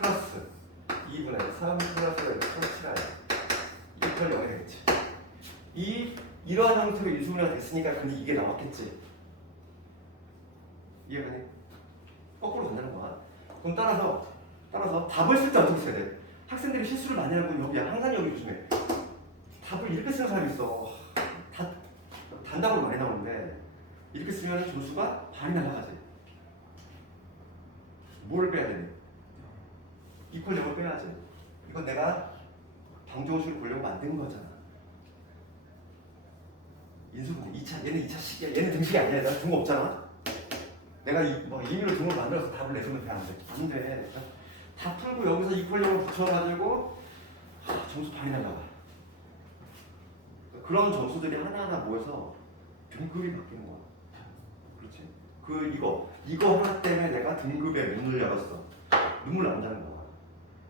플러스 2분의 3 플러스 루트 7이야. 이퀄 0이 되겠지. 이러한 형태로 인수분해가 됐으니까 근데 이게 나왔겠지. 이해가니? 거꾸로 간다는 거야. 그럼 따라서 답을 쓸 때 어떻게 써야 돼? 학생들이 실수를 많이 하는 건 여기야. 항상 여기 조심해. 답을 이렇게 쓰는 사람이 있어. 단답으로 많이 나오는데 이렇게 쓰면 점수가 반이 날아가지. 뭐를 빼야 되니? 이퀄 0을 빼야지. 이건 내가 방정식을 보려고 만든 거잖아. 인수분해 2차 얘는 2차 식이야. 얘는 등식이 아니야. 나 등호 없잖아. 내가 임의로 등호를 만들어서 답을 내주면 돼. 안 돼. 안 돼. 다 풀고 여기서 이퀄형을 붙여가지고 점수 반이 날라가. 그런 점수들이 하나하나 모여서 등급이 바뀌는 거야. 그렇지? 이거 하나 때문에 내가 등급에 문을 열었어. 눈물 난다는 거야.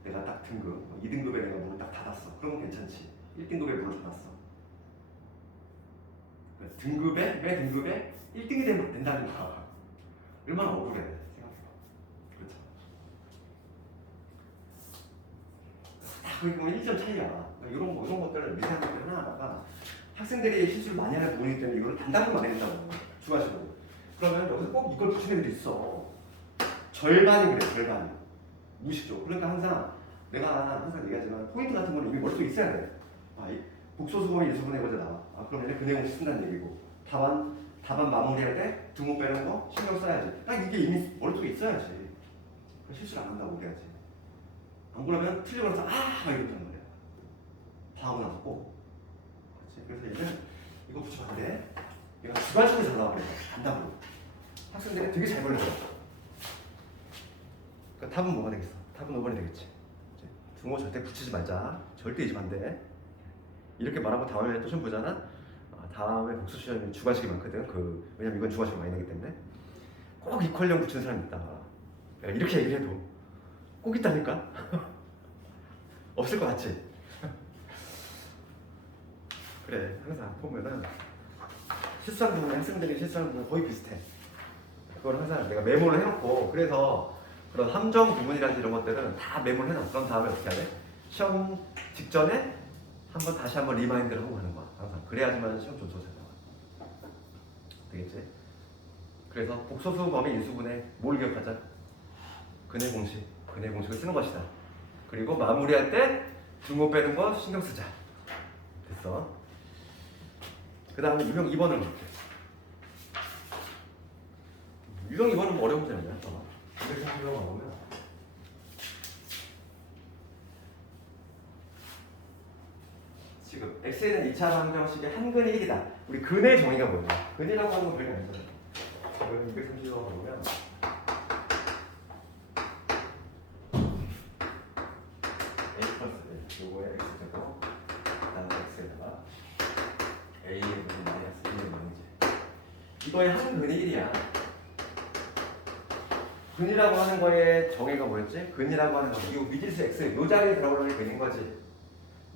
내가 딱 등급 2등급에 내가 문을 딱 닫았어. 그러면 괜찮지. 1등급에 문을 닫았어. 등급에 왜 등급에 1등이 되면 된다는 거야. 얼마나 억울해. 생각해봐. 그렇죠. 다 거기 보면 1점 차이야. 이런 것들을 미세한 것들 하나하나가 학생들이 실수를 많이 하는 부분이기 때문에 이걸 단답으로 많이 한다고. 주가식으로. 그러면 여기서 꼭 이걸 붙이는 애들이 있어. 절반이 그래. 절반. 무의식적으로. 그러니까 내가 항상 얘기하지만 포인트 같은 거는 이미 머릿속에 있어야 돼. 복소수범위 인수분해가 나와. 그럼 얘는 그 내용을 쓴다는 얘기고. 답안 마무리할 때 등호 빼는 거 신경 써야지. 딱 이게 이미 머릿속에 있어야지. 실수를 안 한다고 그래야지. 안 그러면 틀리고 나서 이렇다는 거야. 다 하고 나서 꼭. 그렇지. 그래서 얘는 이거 붙이면 안 돼. 얘가 주관식으로 잘 나와. 단답으로. 학생들이 되게 잘 걸려요. 그러니까 답은 뭐가 되겠어? 답은 5번이 되겠지. 등호 절대 붙이지 말자. 절대 잊으면 안 돼. 이렇게 말하고 다음에 또 시험 보잖아. 다음에 복수 시험이 주관식이 많거든. 왜냐면 이건 주관식이 많이 나기 때문에 꼭 이퀄형 붙이는 사람이 있다. 이렇게 얘기를 해도 꼭 있다니까. 없을 것 같지? 그래, 항상 보면은 실수하는 부분, 학생들이 실수하는 부분 거의 비슷해. 그걸 항상 내가 메모를 해놓고, 그래서 그런 함정 부분이라든지 이런 것들은 다 메모를 해놔. 그런 다음에 어떻게 하래? 시험 직전에 다시 한번 리마인드를 하고 가는 거야. 항상. 그래야지만 시험 점수가 잘 나와. 되겠지? 그래서 복소수 범위 인수분해 뭘 기억하자? 근해 공식. 근해 공식을 쓰는 것이다. 그리고 마무리할 때 등호 빼는 거 신경 쓰자. 됐어. 그 다음에 유형 2번을 볼게. 유형 2번은 뭐 어려운 문제 아니야. 봐봐. 230번 나오면 지금 x에는 2차 방정식의 한 근이 1이다. 우리 근의 정의가 뭐냐? 근이라고 하는 건 별게 아니잖아. 그럼 230번 보면 a 플러스 요거에 x제곱 그다음에 x에다가 a의 분의 마이너스 1의 문제. 이거의 한 근이 1이야. 근이라고 하는 거의 정의가 뭐였지? 근이라고 하는 거, 이 미지수 x, 요 자리에 들어오는 게 근인 거지.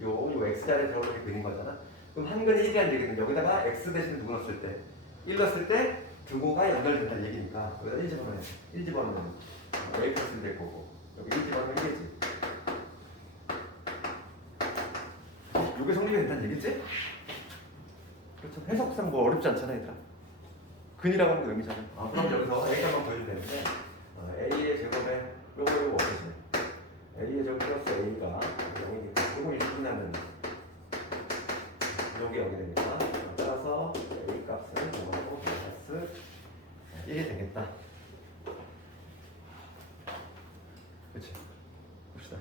요 x 자리에 들어오는 게 근인 거잖아. 그럼 한 근이 1이라는 얘기는 여기다가 x 대신에 누구 넣었을 때 1 넣었을 때 등호가 연결된다는 얘기니까 여기다 1 집어넣어야 돼. 1 집어넣으면 a 플러스 1 될 거고 여기 1 집어넣으면 1이지. 요게 성립이 된다는 얘기지? 그렇죠. 해석상 뭐 어렵지 않잖아 얘들아. 근이라고 하는 거 의미잖아. 그럼 여기서 a가 한번 보여주면 되는데 a의 제곱에 요거 없어지네. a의 제곱 플러스 a가 0이니까 요거 1분 나면 요게 0이 되니까 따라서 a 값은 요거하고 마이너스 1이 되겠다. 그렇지? 봅시다.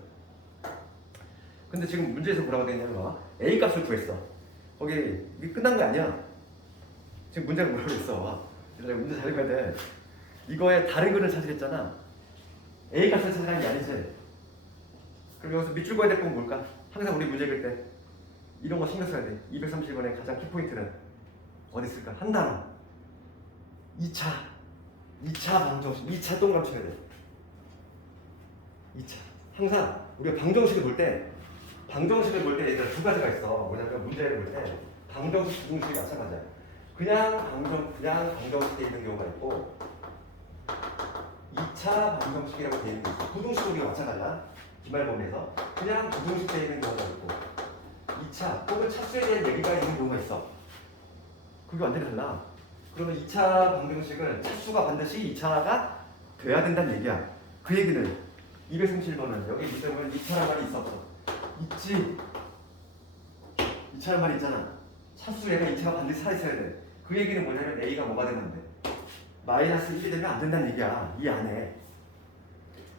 근데 지금 문제에서 뭐라고 되냐면 봐. a 값을 구했어. 거기 이게 끝난 거 아니야. 지금 문제가 뭐라고 했어. 얘들아 문제 잘 읽어야 돼. 이거에 다른 근을 찾으랬잖아. a 값을 찾으라는 게 아니지. 그럼 여기서 밑줄 그어야 될 건 뭘까? 항상 우리 문제 읽을 때 이런 거 신경 써야 돼. 230번의 가장 키포인트는 어디 있을까? 한 단어. 2차 방정식. 2차 동그라미 쳐야 돼. 2차. 항상 우리가 방정식을 볼 때 얘들아 두 가지가 있어. 뭐냐면 문제를 볼 때 방정식, 부등식이 마찬가지야. 그냥 방정식에 있는 경우가 있고 2차 방정식이라고 되어 있는 게 있어. 부등식도 우리가 마찬가지야. 기말범위에서 그냥 부등식되어 있는 경우가 있고 2차 혹은 차수에 대한 얘기가 있는 경우가 있어. 그게 완전히 달라. 그러면 2차 방정식은 차수가 반드시 2차가 돼야 된다는 얘기야. 그 얘기는 231번은 여기 밑에 보면 2차란 말이 있어. 있지. 2차란 말이 있잖아. 차수 얘가 2차가 반드시 살아있어야 돼. 그 얘기는 뭐냐면 a가 뭐가 되면 돼? 마이너스 1이 되면 안 된다는 얘기야. 이 안에.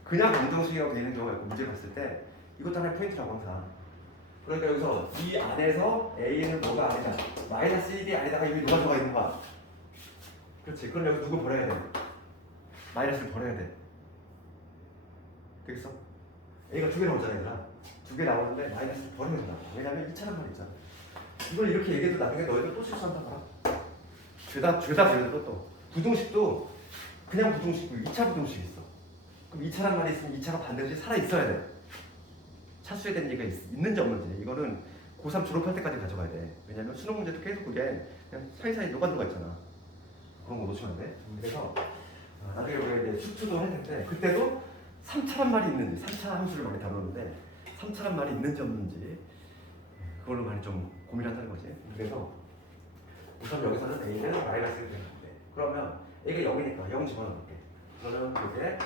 그냥 방정식이라고 되는 경우가 있고 문제 봤을 때 이것도 하나의 포인트라고 항상. 그러니까 여기서 이 안에서 a는 뭐가 아니다. 마이너스 1이 아니다가 이미 누가 들어가 있는 거야. 그렇지. 그럼 여기서 누구 버려야 돼? 마이너스를 버려야 돼. 되겠어? a가 두 개 나오잖아 얘들아. 두 개 나오는데 마이너스를 버려야 된다. 왜냐면 2차란 말이 있잖아. 이걸 이렇게 얘기해도 나중에 너희들 또 실수한다 봐라. 죄다 걸려도 또. 부등식도 그냥 부등식도 2차 부등식이 있어. 그럼 2차란 말이 있으면 2차가 반드시 살아있어야 돼. 차수에 대한 얘기가 있는지 없는지 이거는 고3 졸업할 때까지 가져가야 돼. 왜냐면 수능 문제도 계속 그게 그냥 사이사이 녹아들어가 있잖아. 그런 거 놓치면 안 돼. 그래서 나중에 우리가 이제 수투도 할 텐데 그때도 3차란 말이 있는지 3차 함수를 많이 다루는데 3차란 말이 있는지 없는지 그걸로 많이 좀 고민한다는 거지. 그래서 우선 여기서는 a는 마이너스가 되는 건데 그러면 a가 0이니까 0 집어넣을게. 그러면 이게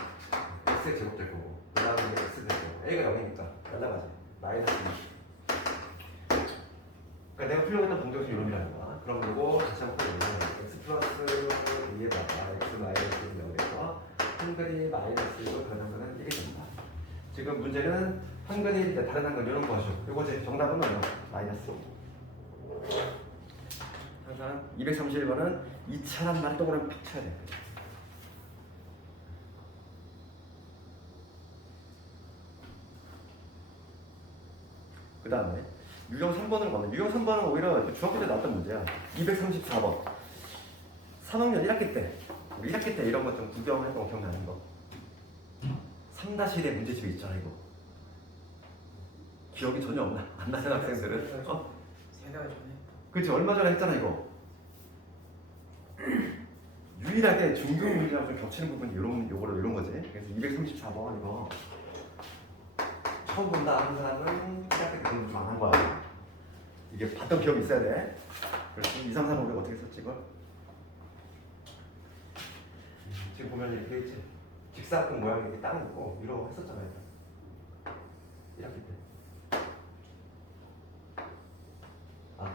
x의 제곱 될 거고 그 다음에 x 될 거고 a가 0이니까 날라가지. 마이너스 2. 그러니까 내가 풀려고 했던 방정식 이론이라는 거야. 그럼 이거 다시 한번 풀어보면 x 플러스 2에다가 x 마이너스 1을 넣어서 한글이 마이너스 1로 변형되는 1이 된다. 지금 문제는 한글이 다른 한글 이런 거 하죠. 이거지. 정답은 뭐야? 마이너스 5. 항상 231번은 2차란 말을 동그라미 팍 쳐야 돼. 그 다음에 유형 3번을 보면 유형 3번은 오히려 중학교 때 나왔던 문제야. 234번 3학년 1학기 때 우리 1학기 때 이런 것 좀 구경했던 거 기억나는 거. 3-1의 문제집이 있잖아 이거. 기억이 전혀 안 나는 학생들은. 세 달 전에. 그치, 얼마 전에 했잖아 이거. 유일하게 중등 문제랑 좀 겹치는 부분이 이런 거지. 그래서 234번 이거 처음 본다 하는 사람은 시작할 때 공부 좀 안 한 거야. 이게 봤던 기억이 있어야 돼. 그래서 2, 3, 4, 5를 어떻게 썼지 이걸? 지금 보면 이렇게 있지. 직사각형 모양이 이렇게 따로 있고 이러고 했었잖아요. 1학기 때.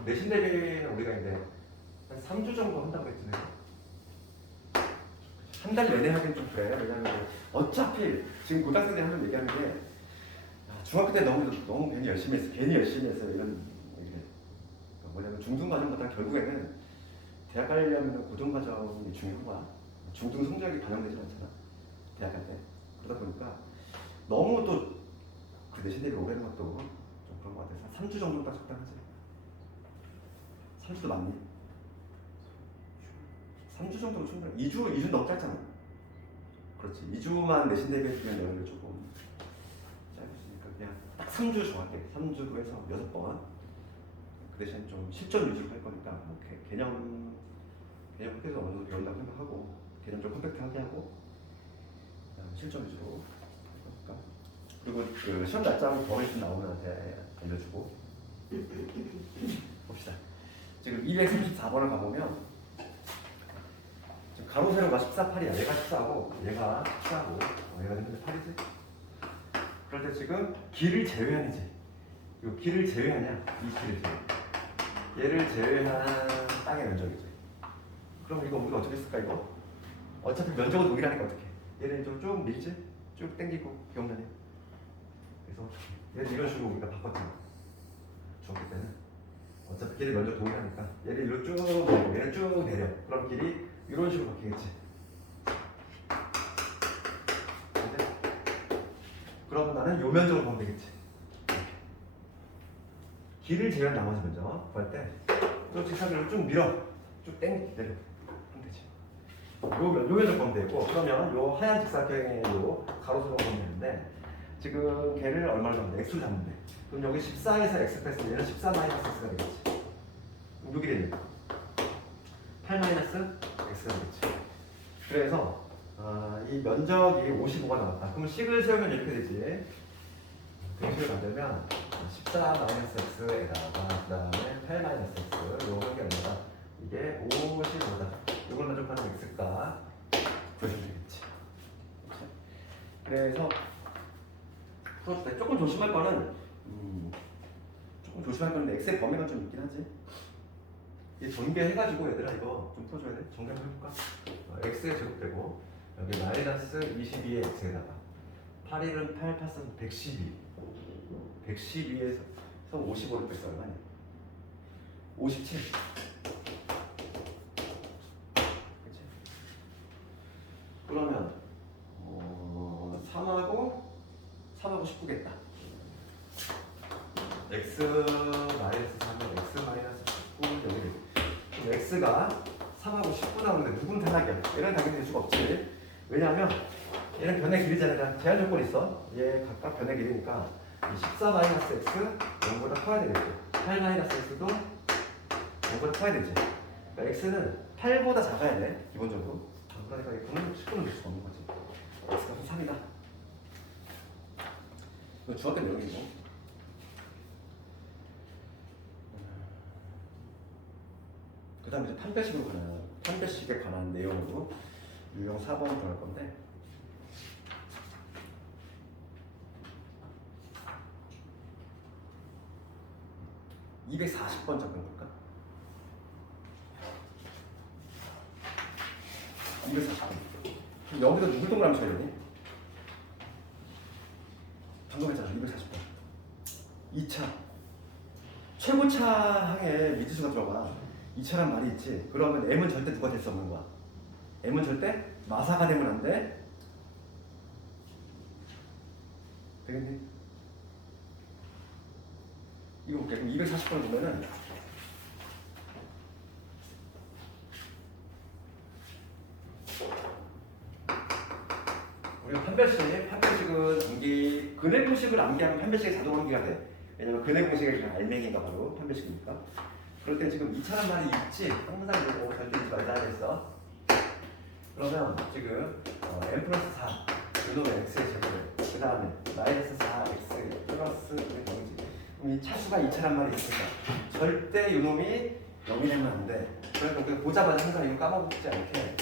내신 대비는 우리가 이제 한 3주 정도 한다고 했지. 한 달 내내 하긴 좀 그래. 왜냐면 어차피 지금 고등학생들이 하는 얘기하는 게 중학교 때 너무 괜히 열심히 했어. 이런 얘기를. 뭐냐면 중등과정보다 결국에는 대학 가려면 고등과정이 중요한 거야. 중등 성적이 반영되지 않잖아. 대학 갈 때. 그러다 보니까 너무 또 그 내신 대비 오래 하는 것도 좀 그런 것 같아서 3주 정도 딱 적당하지. 3주도 많니? 3주 정도면 충분해. 2주 너무 짧잖아. 그렇지. 2주만 내신 대비해주면 내가 조금 짧으니까 그냥 딱 3주 정할게. 3주에서 6번. 그 대신 좀 실전 위주로 할 거니까 뭐 개념 학교에서 어느 정도 배운다고 생각하고 개념 좀 컴팩트하게 하고 실전 위주로 할 거니까. 그리고 그 시험 날짜하고 버릇이 나오면 나한테 알려주고. 봅시다. 지금 234번을 가보면 지금 가로 세로가 14, 8이야. 얘가 14고 얘가 14고 얘가 근데 8이지. 그럴 때 지금 길을 제외하는지 이 길을 제외하냐 이 길을 제외. 얘를 제외한 땅의 면적이지. 그럼 이거 우리가 어떻게 쓸까 이거? 어차피 면적은 동일하니까 어떻게? 얘를 좀 쭉 밀지? 쭉 당기고 기억나네. 그래서 얘를 이런 식으로 우리가 바꿨잖아. 중학교 때는 어차피 길의 면적 동일하니까 얘를 이리로 쭉 내리고 얘를 쭉 내려. 그럼 길이 이런 식으로 바뀌겠지. 근데 그러면 나는 요 면적으로 보면 되겠지. 길을 제외한 나머지 면적 구할 때또 직사각형을 쭉 밀어. 쭉 당겨 내려. 그럼 되지. 요 면적 보면 되고 그러면 요 하얀 직사각형의 요 가로세로 보면 되는데 지금 걔를 얼마를 잡는데? x를 잡는데 그럼 여기 14에서 x 뺐으면 얘는 14 마이너스 x가 되겠지. 그럼 6이 되니까 8 마이너스 x가 되겠지. 그래서 이 면적이 55가 나왔다. 그럼 식을 세우면 이렇게 되지. 공식을 만들면 14 마이너스 x에다가 그 다음에 8 마이너스 x 요거 게 얼마다? 이게 55다. 이걸 만족하는 x가 구해주면 되겠지. 그래서 풀어줄 때 조금 조심할 거는 x의 범위가 좀 있긴 하지. 이 전개해가지고 얘들아 이거 좀 풀어줘야 돼. 전개 한번 해볼까? x의 제곱되고 여기 마이너스 22의 x에다가 8일은 8, 8은 112 112에서 55를 뺐어 얼마냐? 57. 그치? 그러면 3하고 19겠다. x 마이너스 3은 x 마이너스 19 여기. 그럼 x가 3하고 19 나오는데 누군 탈락이야? 얘는 당연히 될 수가 없지. 왜냐하면 얘는 변의 길이잖아. 제한 조건이 있어. 얘 각각 변의 길이니까 14 마이너스 x 0보다 커야 되겠지. 8 마이너스 x도 0보다 커야 되지. 그러니까 x는 8보다 작아야 돼 기본적으로. 그러니까 9는 19는 될 수가 없는 거지. x가 3이다. 이거 중학교 내용이고. 그 다음에 이제 판별식에 관한 내용으로 유형 4번을 들어갈 건데 240번 잠깐 볼까? 240번. 여기서 누굴 동그라미 쳐야 되니? 방금 했잖아. 240번. 2차. 최고차 항에 미지수가 들어가. 2차란 말이 있지. 그러면 m은 절대 누가 될 수 없는 거야. m은 절대 마사가 되면 안 돼. 되겠니? 이거 볼게. 그럼 240번을 보면은 우리가 판별식은 수식을 암기하면 판별식이 자동 암기가 돼. 왜냐면 근해 공식이 그냥 알맹이가 바로 판별식이니까. 그럴 때 지금 2차란 말이 있지. 항상 이거 절대 잊지 말자 그랬어. 그러면 지금 n 플러스 4 요놈의 x의 제곱을 그 다음에 마이너스 4x 플러스 0이지. 그럼 이 차수가 2차란 말이 있으니까 절대 요놈이 0이 되면 안 돼. 그러니까 우리가 보자마자 항상 이거 까먹지 않게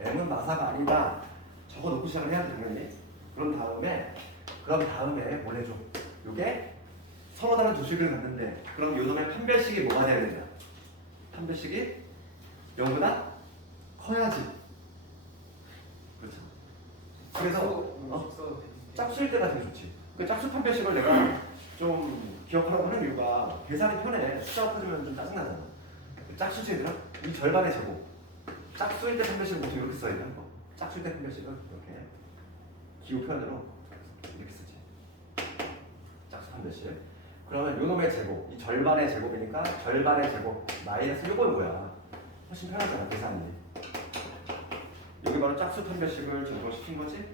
m은 마사가 아니다. 적어놓고 시작을 해야 돼 당연히. 그럼 다음에 뭘 해줘? 요게 서로 다른 두 식을 갖는데 그럼 요놈의 판별식이 뭐가 돼야 되냐? 판별식이 0보다 커야지. 그렇죠. 그래서 짝수일 때가 되게 좋지. 그 짝수 판별식을 내가 좀 기억하라고 하는 이유가 계산이 편해. 숫자가 커지면 좀 짜증나잖아. 짝수제들은 이 절반의 제곱. 짝수일 때 판별식은 보통 이렇게 써야 돼. 짝수일 때 판별식은 이렇게 기호 표현으로 이렇게 쓰지. 짝수 판별식. 그러면 요놈의 제곱, 이 절반의 제곱이니까 절반의 제곱 마이너스 요건 뭐야? 훨씬 편하잖아 계산이. 여기 바로 짝수 판별식을 적용시킨 거지?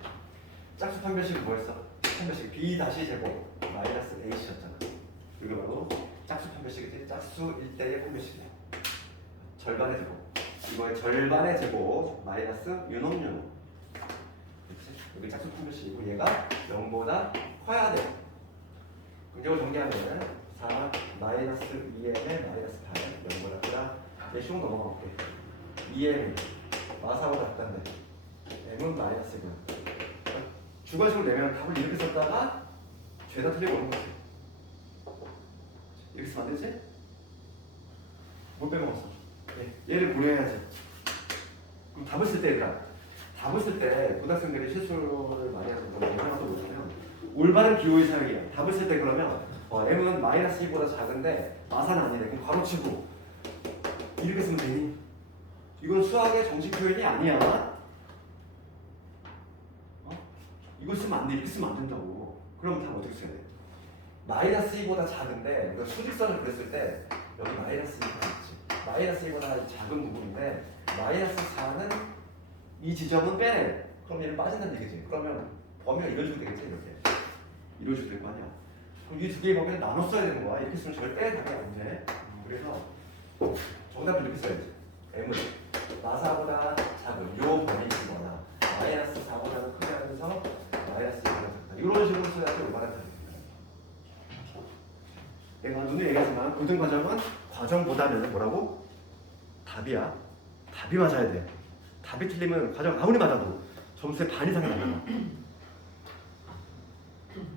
짝수 판별식이 뭐였어? 판별식 b 다시 제곱 마이너스 a씨였잖아. 이게 바로 짝수 판별식이지? 짝수 1대의 판별식이야. 절반의 제곱. 이거의 절반의 제곱 마이너스 유놈. 그렇지? 여기 짝수 판별식이고 얘가 0보다 커야 돼. 이걸 정리하면 4 마이너스 2m의 마이너스 8 0보다 크다. 이제 쉬운 거 넘어가 볼게. 2m 마사보다 작다는데 m은 마이너스 1이야. 주관식으로 내면 답을 이렇게 썼다가 죄다 틀리고 오는 거지. 이렇게 쓰면 안 되지? 못 빼먹었어. 얘를 고려해야지. 그럼 답을 쓸 때 얘들아, 답을 쓸 때 고등학생들이 실수를 많이 하는 거 하나도 뭐냐면 올바른 기호의 사용이야. 답을 쓸 때 그러면 m은 마이너스 2보다 작은데 마사는 아니래. 그럼 괄호치고 이렇게 쓰면 되니? 이건 수학의 정식 표현이 아니야. 이걸 쓰면 안 돼. 이렇게 쓰면 안 된다고. 그럼 답 어떻게 써야 돼? 마이너스 2보다 작은데 이거 수직선을 그렸을 때 여기 마이너스 2가 있지. 마이너스 2보다 작은 부분인데 마이너스 4는 이 지점은 빼내. 그럼 얘는 빠진다는 얘기지. 그러면 범위가 이루어지면 되겠지. 이렇게 이루어지면 될 거 아니야. 그럼 이 두 개의 범위를 나눠 써야 되는 거야. 이렇게 쓰면 절대 답이 안 돼. 그래서 정답을 이렇게 써야지. m은 마사보다 작은 요 범위이거나 마이너스 4보다는 크게 하면서 마이너스 2보다 작다. 이런 식으로 써야지 올바른 답입니다. 내가 눈에 얘기하지만 고등과정은 과정보다는 뭐라고? 답이야. 답이 맞아야 돼. 답이 틀리면 과정 아무리 맞아도 점수의 반 이상이 나가.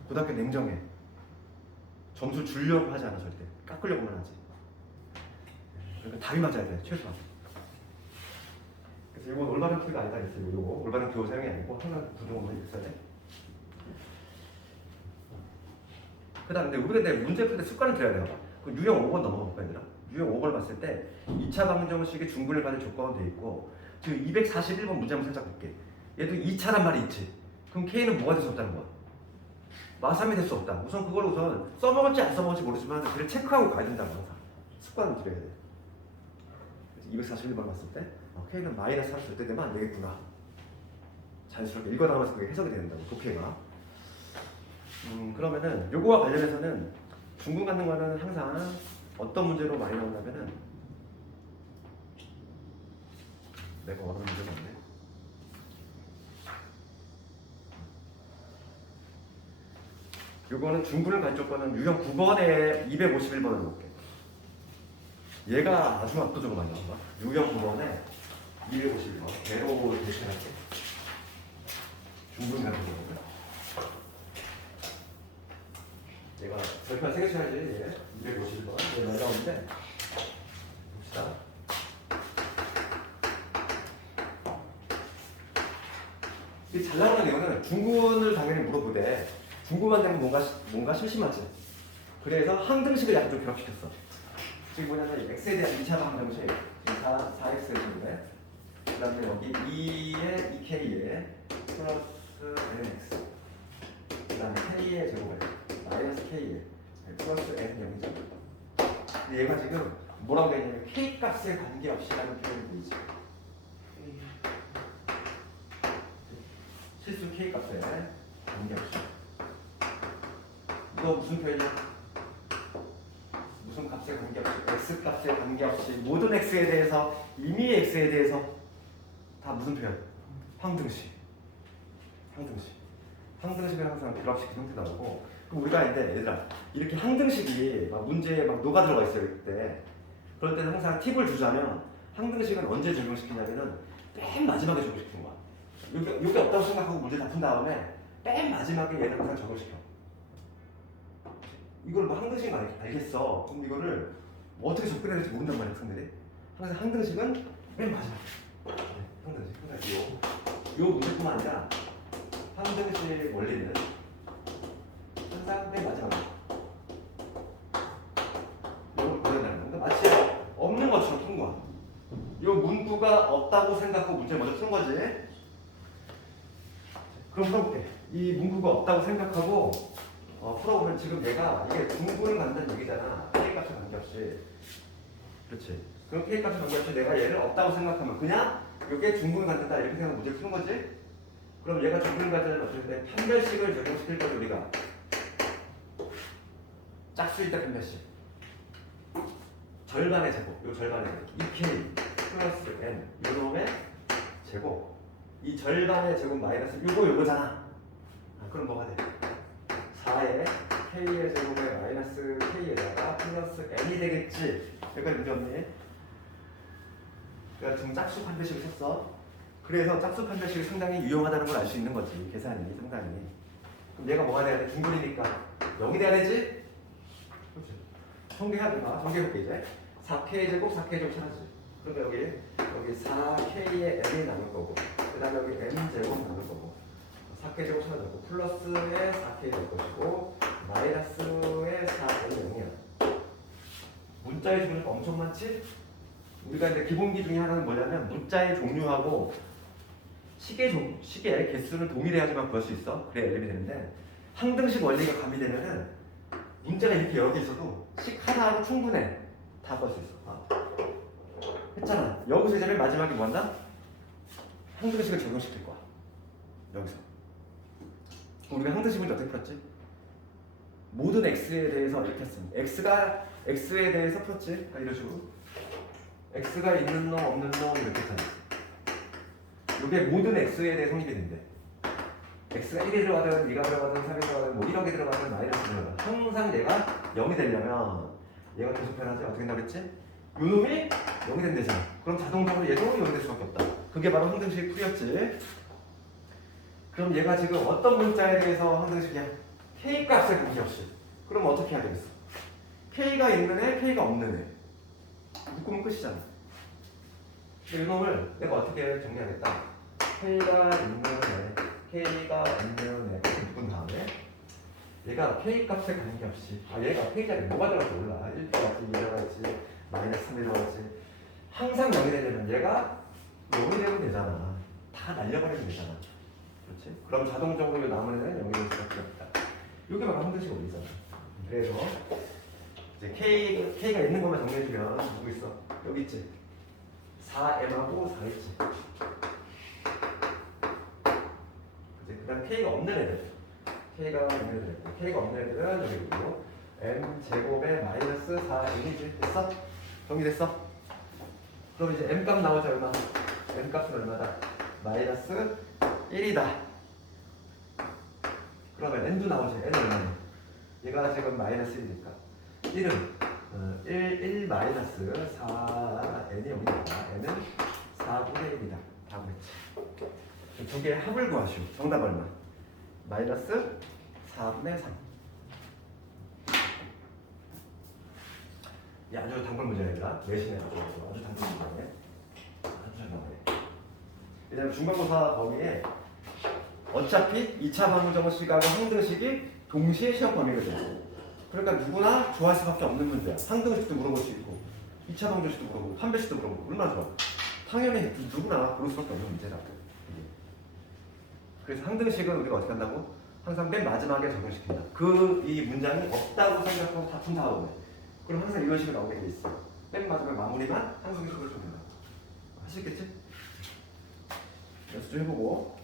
고등학교 냉정해. 점수 주려고 하지 않아 절대. 깎으려고만 하지. 그러니까 답이 맞아야 돼. 최소한. 그래서 이건 올바른 풀이가 아니다 그랬어요. 이거 올바른 교호 사용이 아니고 항상 부등호만 있어야 돼. 그 다음에 우리가 문제 풀 때 습관을 들여야 돼요. 그 유형 5번 넘어가 볼까 얘들아? 유형 5번을 봤을 때 2차 방정식의 중분을 받을 조건은 돼 있고 지금 241번 문제 한번 살짝 볼게. 얘도 2차란 말이 있지. 그럼 K는 뭐가 될 수 없다는 거야? 마삼이 될 수 없다. 우선 그걸 우선 써먹을지 안 써먹을지 모르지만 그걸 체크하고 가야 된다고 항상. 습관을 들여야 돼. 그래서 241번 봤을 때 K는 마이너스 3 절대 되면 안 되겠구나. 자연스럽게 읽어나가면서 그게 해석이 된다고. 독해가. 그러면은 요거와 관련해서는 중분 갖는 거는 항상 어떤 문제로 많이 나오냐면은 내가 원하는 문제가 없네. 요거는 중분을 갈 조건은 유형 9번에 251번을 놓을게. 얘가 아주 압도적으로 많이 나온다. 유형 9번에 251번 배로 대신할게. 중분 가는 거거든. 얘가 절편 3개 쳐야지. 얘 251번 얘 날라오는데 봅시다. 이 잘 나오는 이유는 중군을 당연히 물어보되 중군만 되면 뭔가 심심하지. 그래서 항등식을 약간 좀 결합시켰어. 지금 뭐냐면 x에 대한 2차 항등식 4x의 제곱에 그 다음에 여기 2에 2k에 플러스 nx 그 다음에 k의 제곱에 마이너스 k에 플러스 n 0이잖아. 얘가 지금 뭐라고 되어 있냐면 k 값에 관계없이라는 표현이 보이지. 실수 k 값에 관계없이. 이거 무슨 표현이야? 무슨 값에 관계없이 x 값에 관계없이 모든 x에 대해서 이미 x에 대해서 다 무슨 표현? 항등식. 항등식은 항상 불합식 형태 나오고 그럼 우리가 이제 얘들아 이렇게 항등식이 막 문제에 막 녹아 들어가 있어요 그때 그럴 때는 항상 팁을 주자면 항등식은 언제 적용시키냐면은 맨 마지막에 적용시키는 거야. 여기 없다고 생각하고 문제 다 푼 다음에 맨 마지막에 얘를 항상 적용시켜. 이걸 뭐 항등식 알겠어. 그럼 이거를 뭐 어떻게 접근해야 될지 모른단 말이야 학생들이. 항상 항등식은 맨 마지막. 항등식. 요 문제뿐만 아니라 항등식 원리는 항상 맨 마지막에. 이걸 보여달라는 거 마치 없는 것처럼 푼 거야. 요 문구가 없다고 생각하고 문제 먼저 푸는 거지. 그럼 풀어볼게. 이 문구가 없다고 생각하고 풀어보면 지금 내가 이게 중분을 갖는다는 얘기잖아. K값에 관계없이. 그렇지. 그럼 K값에 관계없이 내가 얘를 없다고 생각하면 그냥 이게 중분을 갖는다 이렇게 생각하면 문제 푸는 거지. 그럼 얘가 중분을 갖자면 어떻게 돼? 판별식을 적용시킬 거죠 우리가. 짝수일 때 판별식. 절반의 제곱. 요 절반의 제곱. 2K 플러스 N 요놈의 제곱. 이 절반의 제곱 마이너스 요거잖아. 그럼 뭐가 돼? 4의 K의 제곱에 마이너스 K에다가 플러스 N이 되겠지. 여기까지 문제 없니? 내가 지금 짝수 판별식을 썼어. 그래서 짝수 판별식이 상당히 유용하다는 걸 알 수 있는 거지. 계산이 상당히. 그럼 얘가 뭐가 돼야 돼? 중분이니까 0이 돼야 되지? 그렇지. 정리해야 돼. 정리해볼게 이제. 4K 제곱 4K 제곱 찾았지. 그러면 여기 4K의 N이 남을 거고 그 다음에 여기 N 제곱 남을 거고 4K 제곱 찾아줬고 플러스의 4K 될 것이고 마이너스의 4N이 0이야. 문자의 종류가 엄청 많지? 우리가 이제 기본기 중에 하나는 뭐냐면 문자의 종류하고 식의 개수는 동일해야지만 구할 수 있어. 그래야 엘립이 되는데 항등식 원리가 가미되면은 문제가 이렇게 여러 개 있어도 식 하나로 충분해. 다 구할 수 있어. 했잖아. 여기서 이제 맨 마지막에 뭐 한다? 항등식을 적용시킬 거야. 여기서. 우리가 항등식을 어떻게 풀었지? 모든 x에 대해서 이렇게 했습니다. x가 x에 대해서 풀었지? 그러니까 이런 식으로. x가 있는 놈 없는 놈 이렇게 했잖아. 이게 모든 x에 대해 성립이 된대. x가 1이 들어가든 2가 들어가든 3이 들어가든 뭐 1억이 들어가든 마이너스 들어가든 항상 얘가 0이 되려면 얘가 계속 변하지 어떻게 된다고 했지? 요놈이 0이 된대잖아. 그럼 자동적으로 얘도 0이 될 수밖에 없다. 그게 바로 항등식 풀이였지. 그럼 얘가 지금 어떤 문자에 대해서 항등식이야? k 값에 관계없이. 그럼 어떻게 해야 되겠어? k가 있는 애, k가 없는 애. 묶으면 끝이잖아. 이놈을 내가 어떻게 정리하겠다? k가 있는 애, k가 없는 애 이렇게 묶은 다음에 얘가 k 값에 관계없이 얘가 k 자리에 뭐가 들어갈지 몰라. 1 들어갈지 2 들어갈지 마이너스 3이 들어갈지 항상 0이 되려면 얘가 0이 되면 되잖아. 다 날려버리면 되잖아. 그렇지? 그럼 자동적으로 남은 애는 0이 될 수밖에 없다. 이게 바로 항등식 원리잖아. 그래서 이제 K가 있는 것만 정리해주면 누구 있어? 여기 있지? 4M하고 4 있지? 그 다음 K가 없는 애들 K가 없는 애들은 여기 있고 M 제곱에 마이너스 4M이지? 됐어? 정리됐어? 그럼 이제 M 값 나오죠 얼마? M 값은 얼마다? 마이너스 1이다. 그러면 N도 나오지? N은 얼마냐? 얘가 지금 마이너스 1이니까 1은 1 마이너스 4N이 0이니까 N은 4분의 1이다. 다 그랬지. 두 개의 합을 구하시오. 정답 얼마? 마이너스 4분의 3. 이 아주 단골 문제입니다. 내신에 아주 단골 문제네. 아주 단골. 왜냐면 중간고사 범위에 어차피 2차 방정식하고 항등식이 동시에 시험 범위가 되고 그러니까 누구나 좋아할 수밖에 없는 문제야. 항등식도 물어볼 수 있고 2차 방정식도 물어보고 판별식도 물어보고 얼마나 좋아. 당연히 누구나 고를 수밖에 없는 문제다. 그래서 항등식은 우리가 어떻게 한다고? 항상 맨 마지막에 적용시킨다. 이 문장이 없다고 생각하고 다 푼 다음에 그럼 항상 이런 식으로 나오게 돼 있어. 맨 마지막 마무리만 항등식으로 적용한다. 아시겠지? 연습 좀 해보고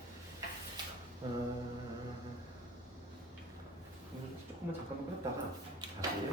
조금만 잠깐만 끄었다가 다시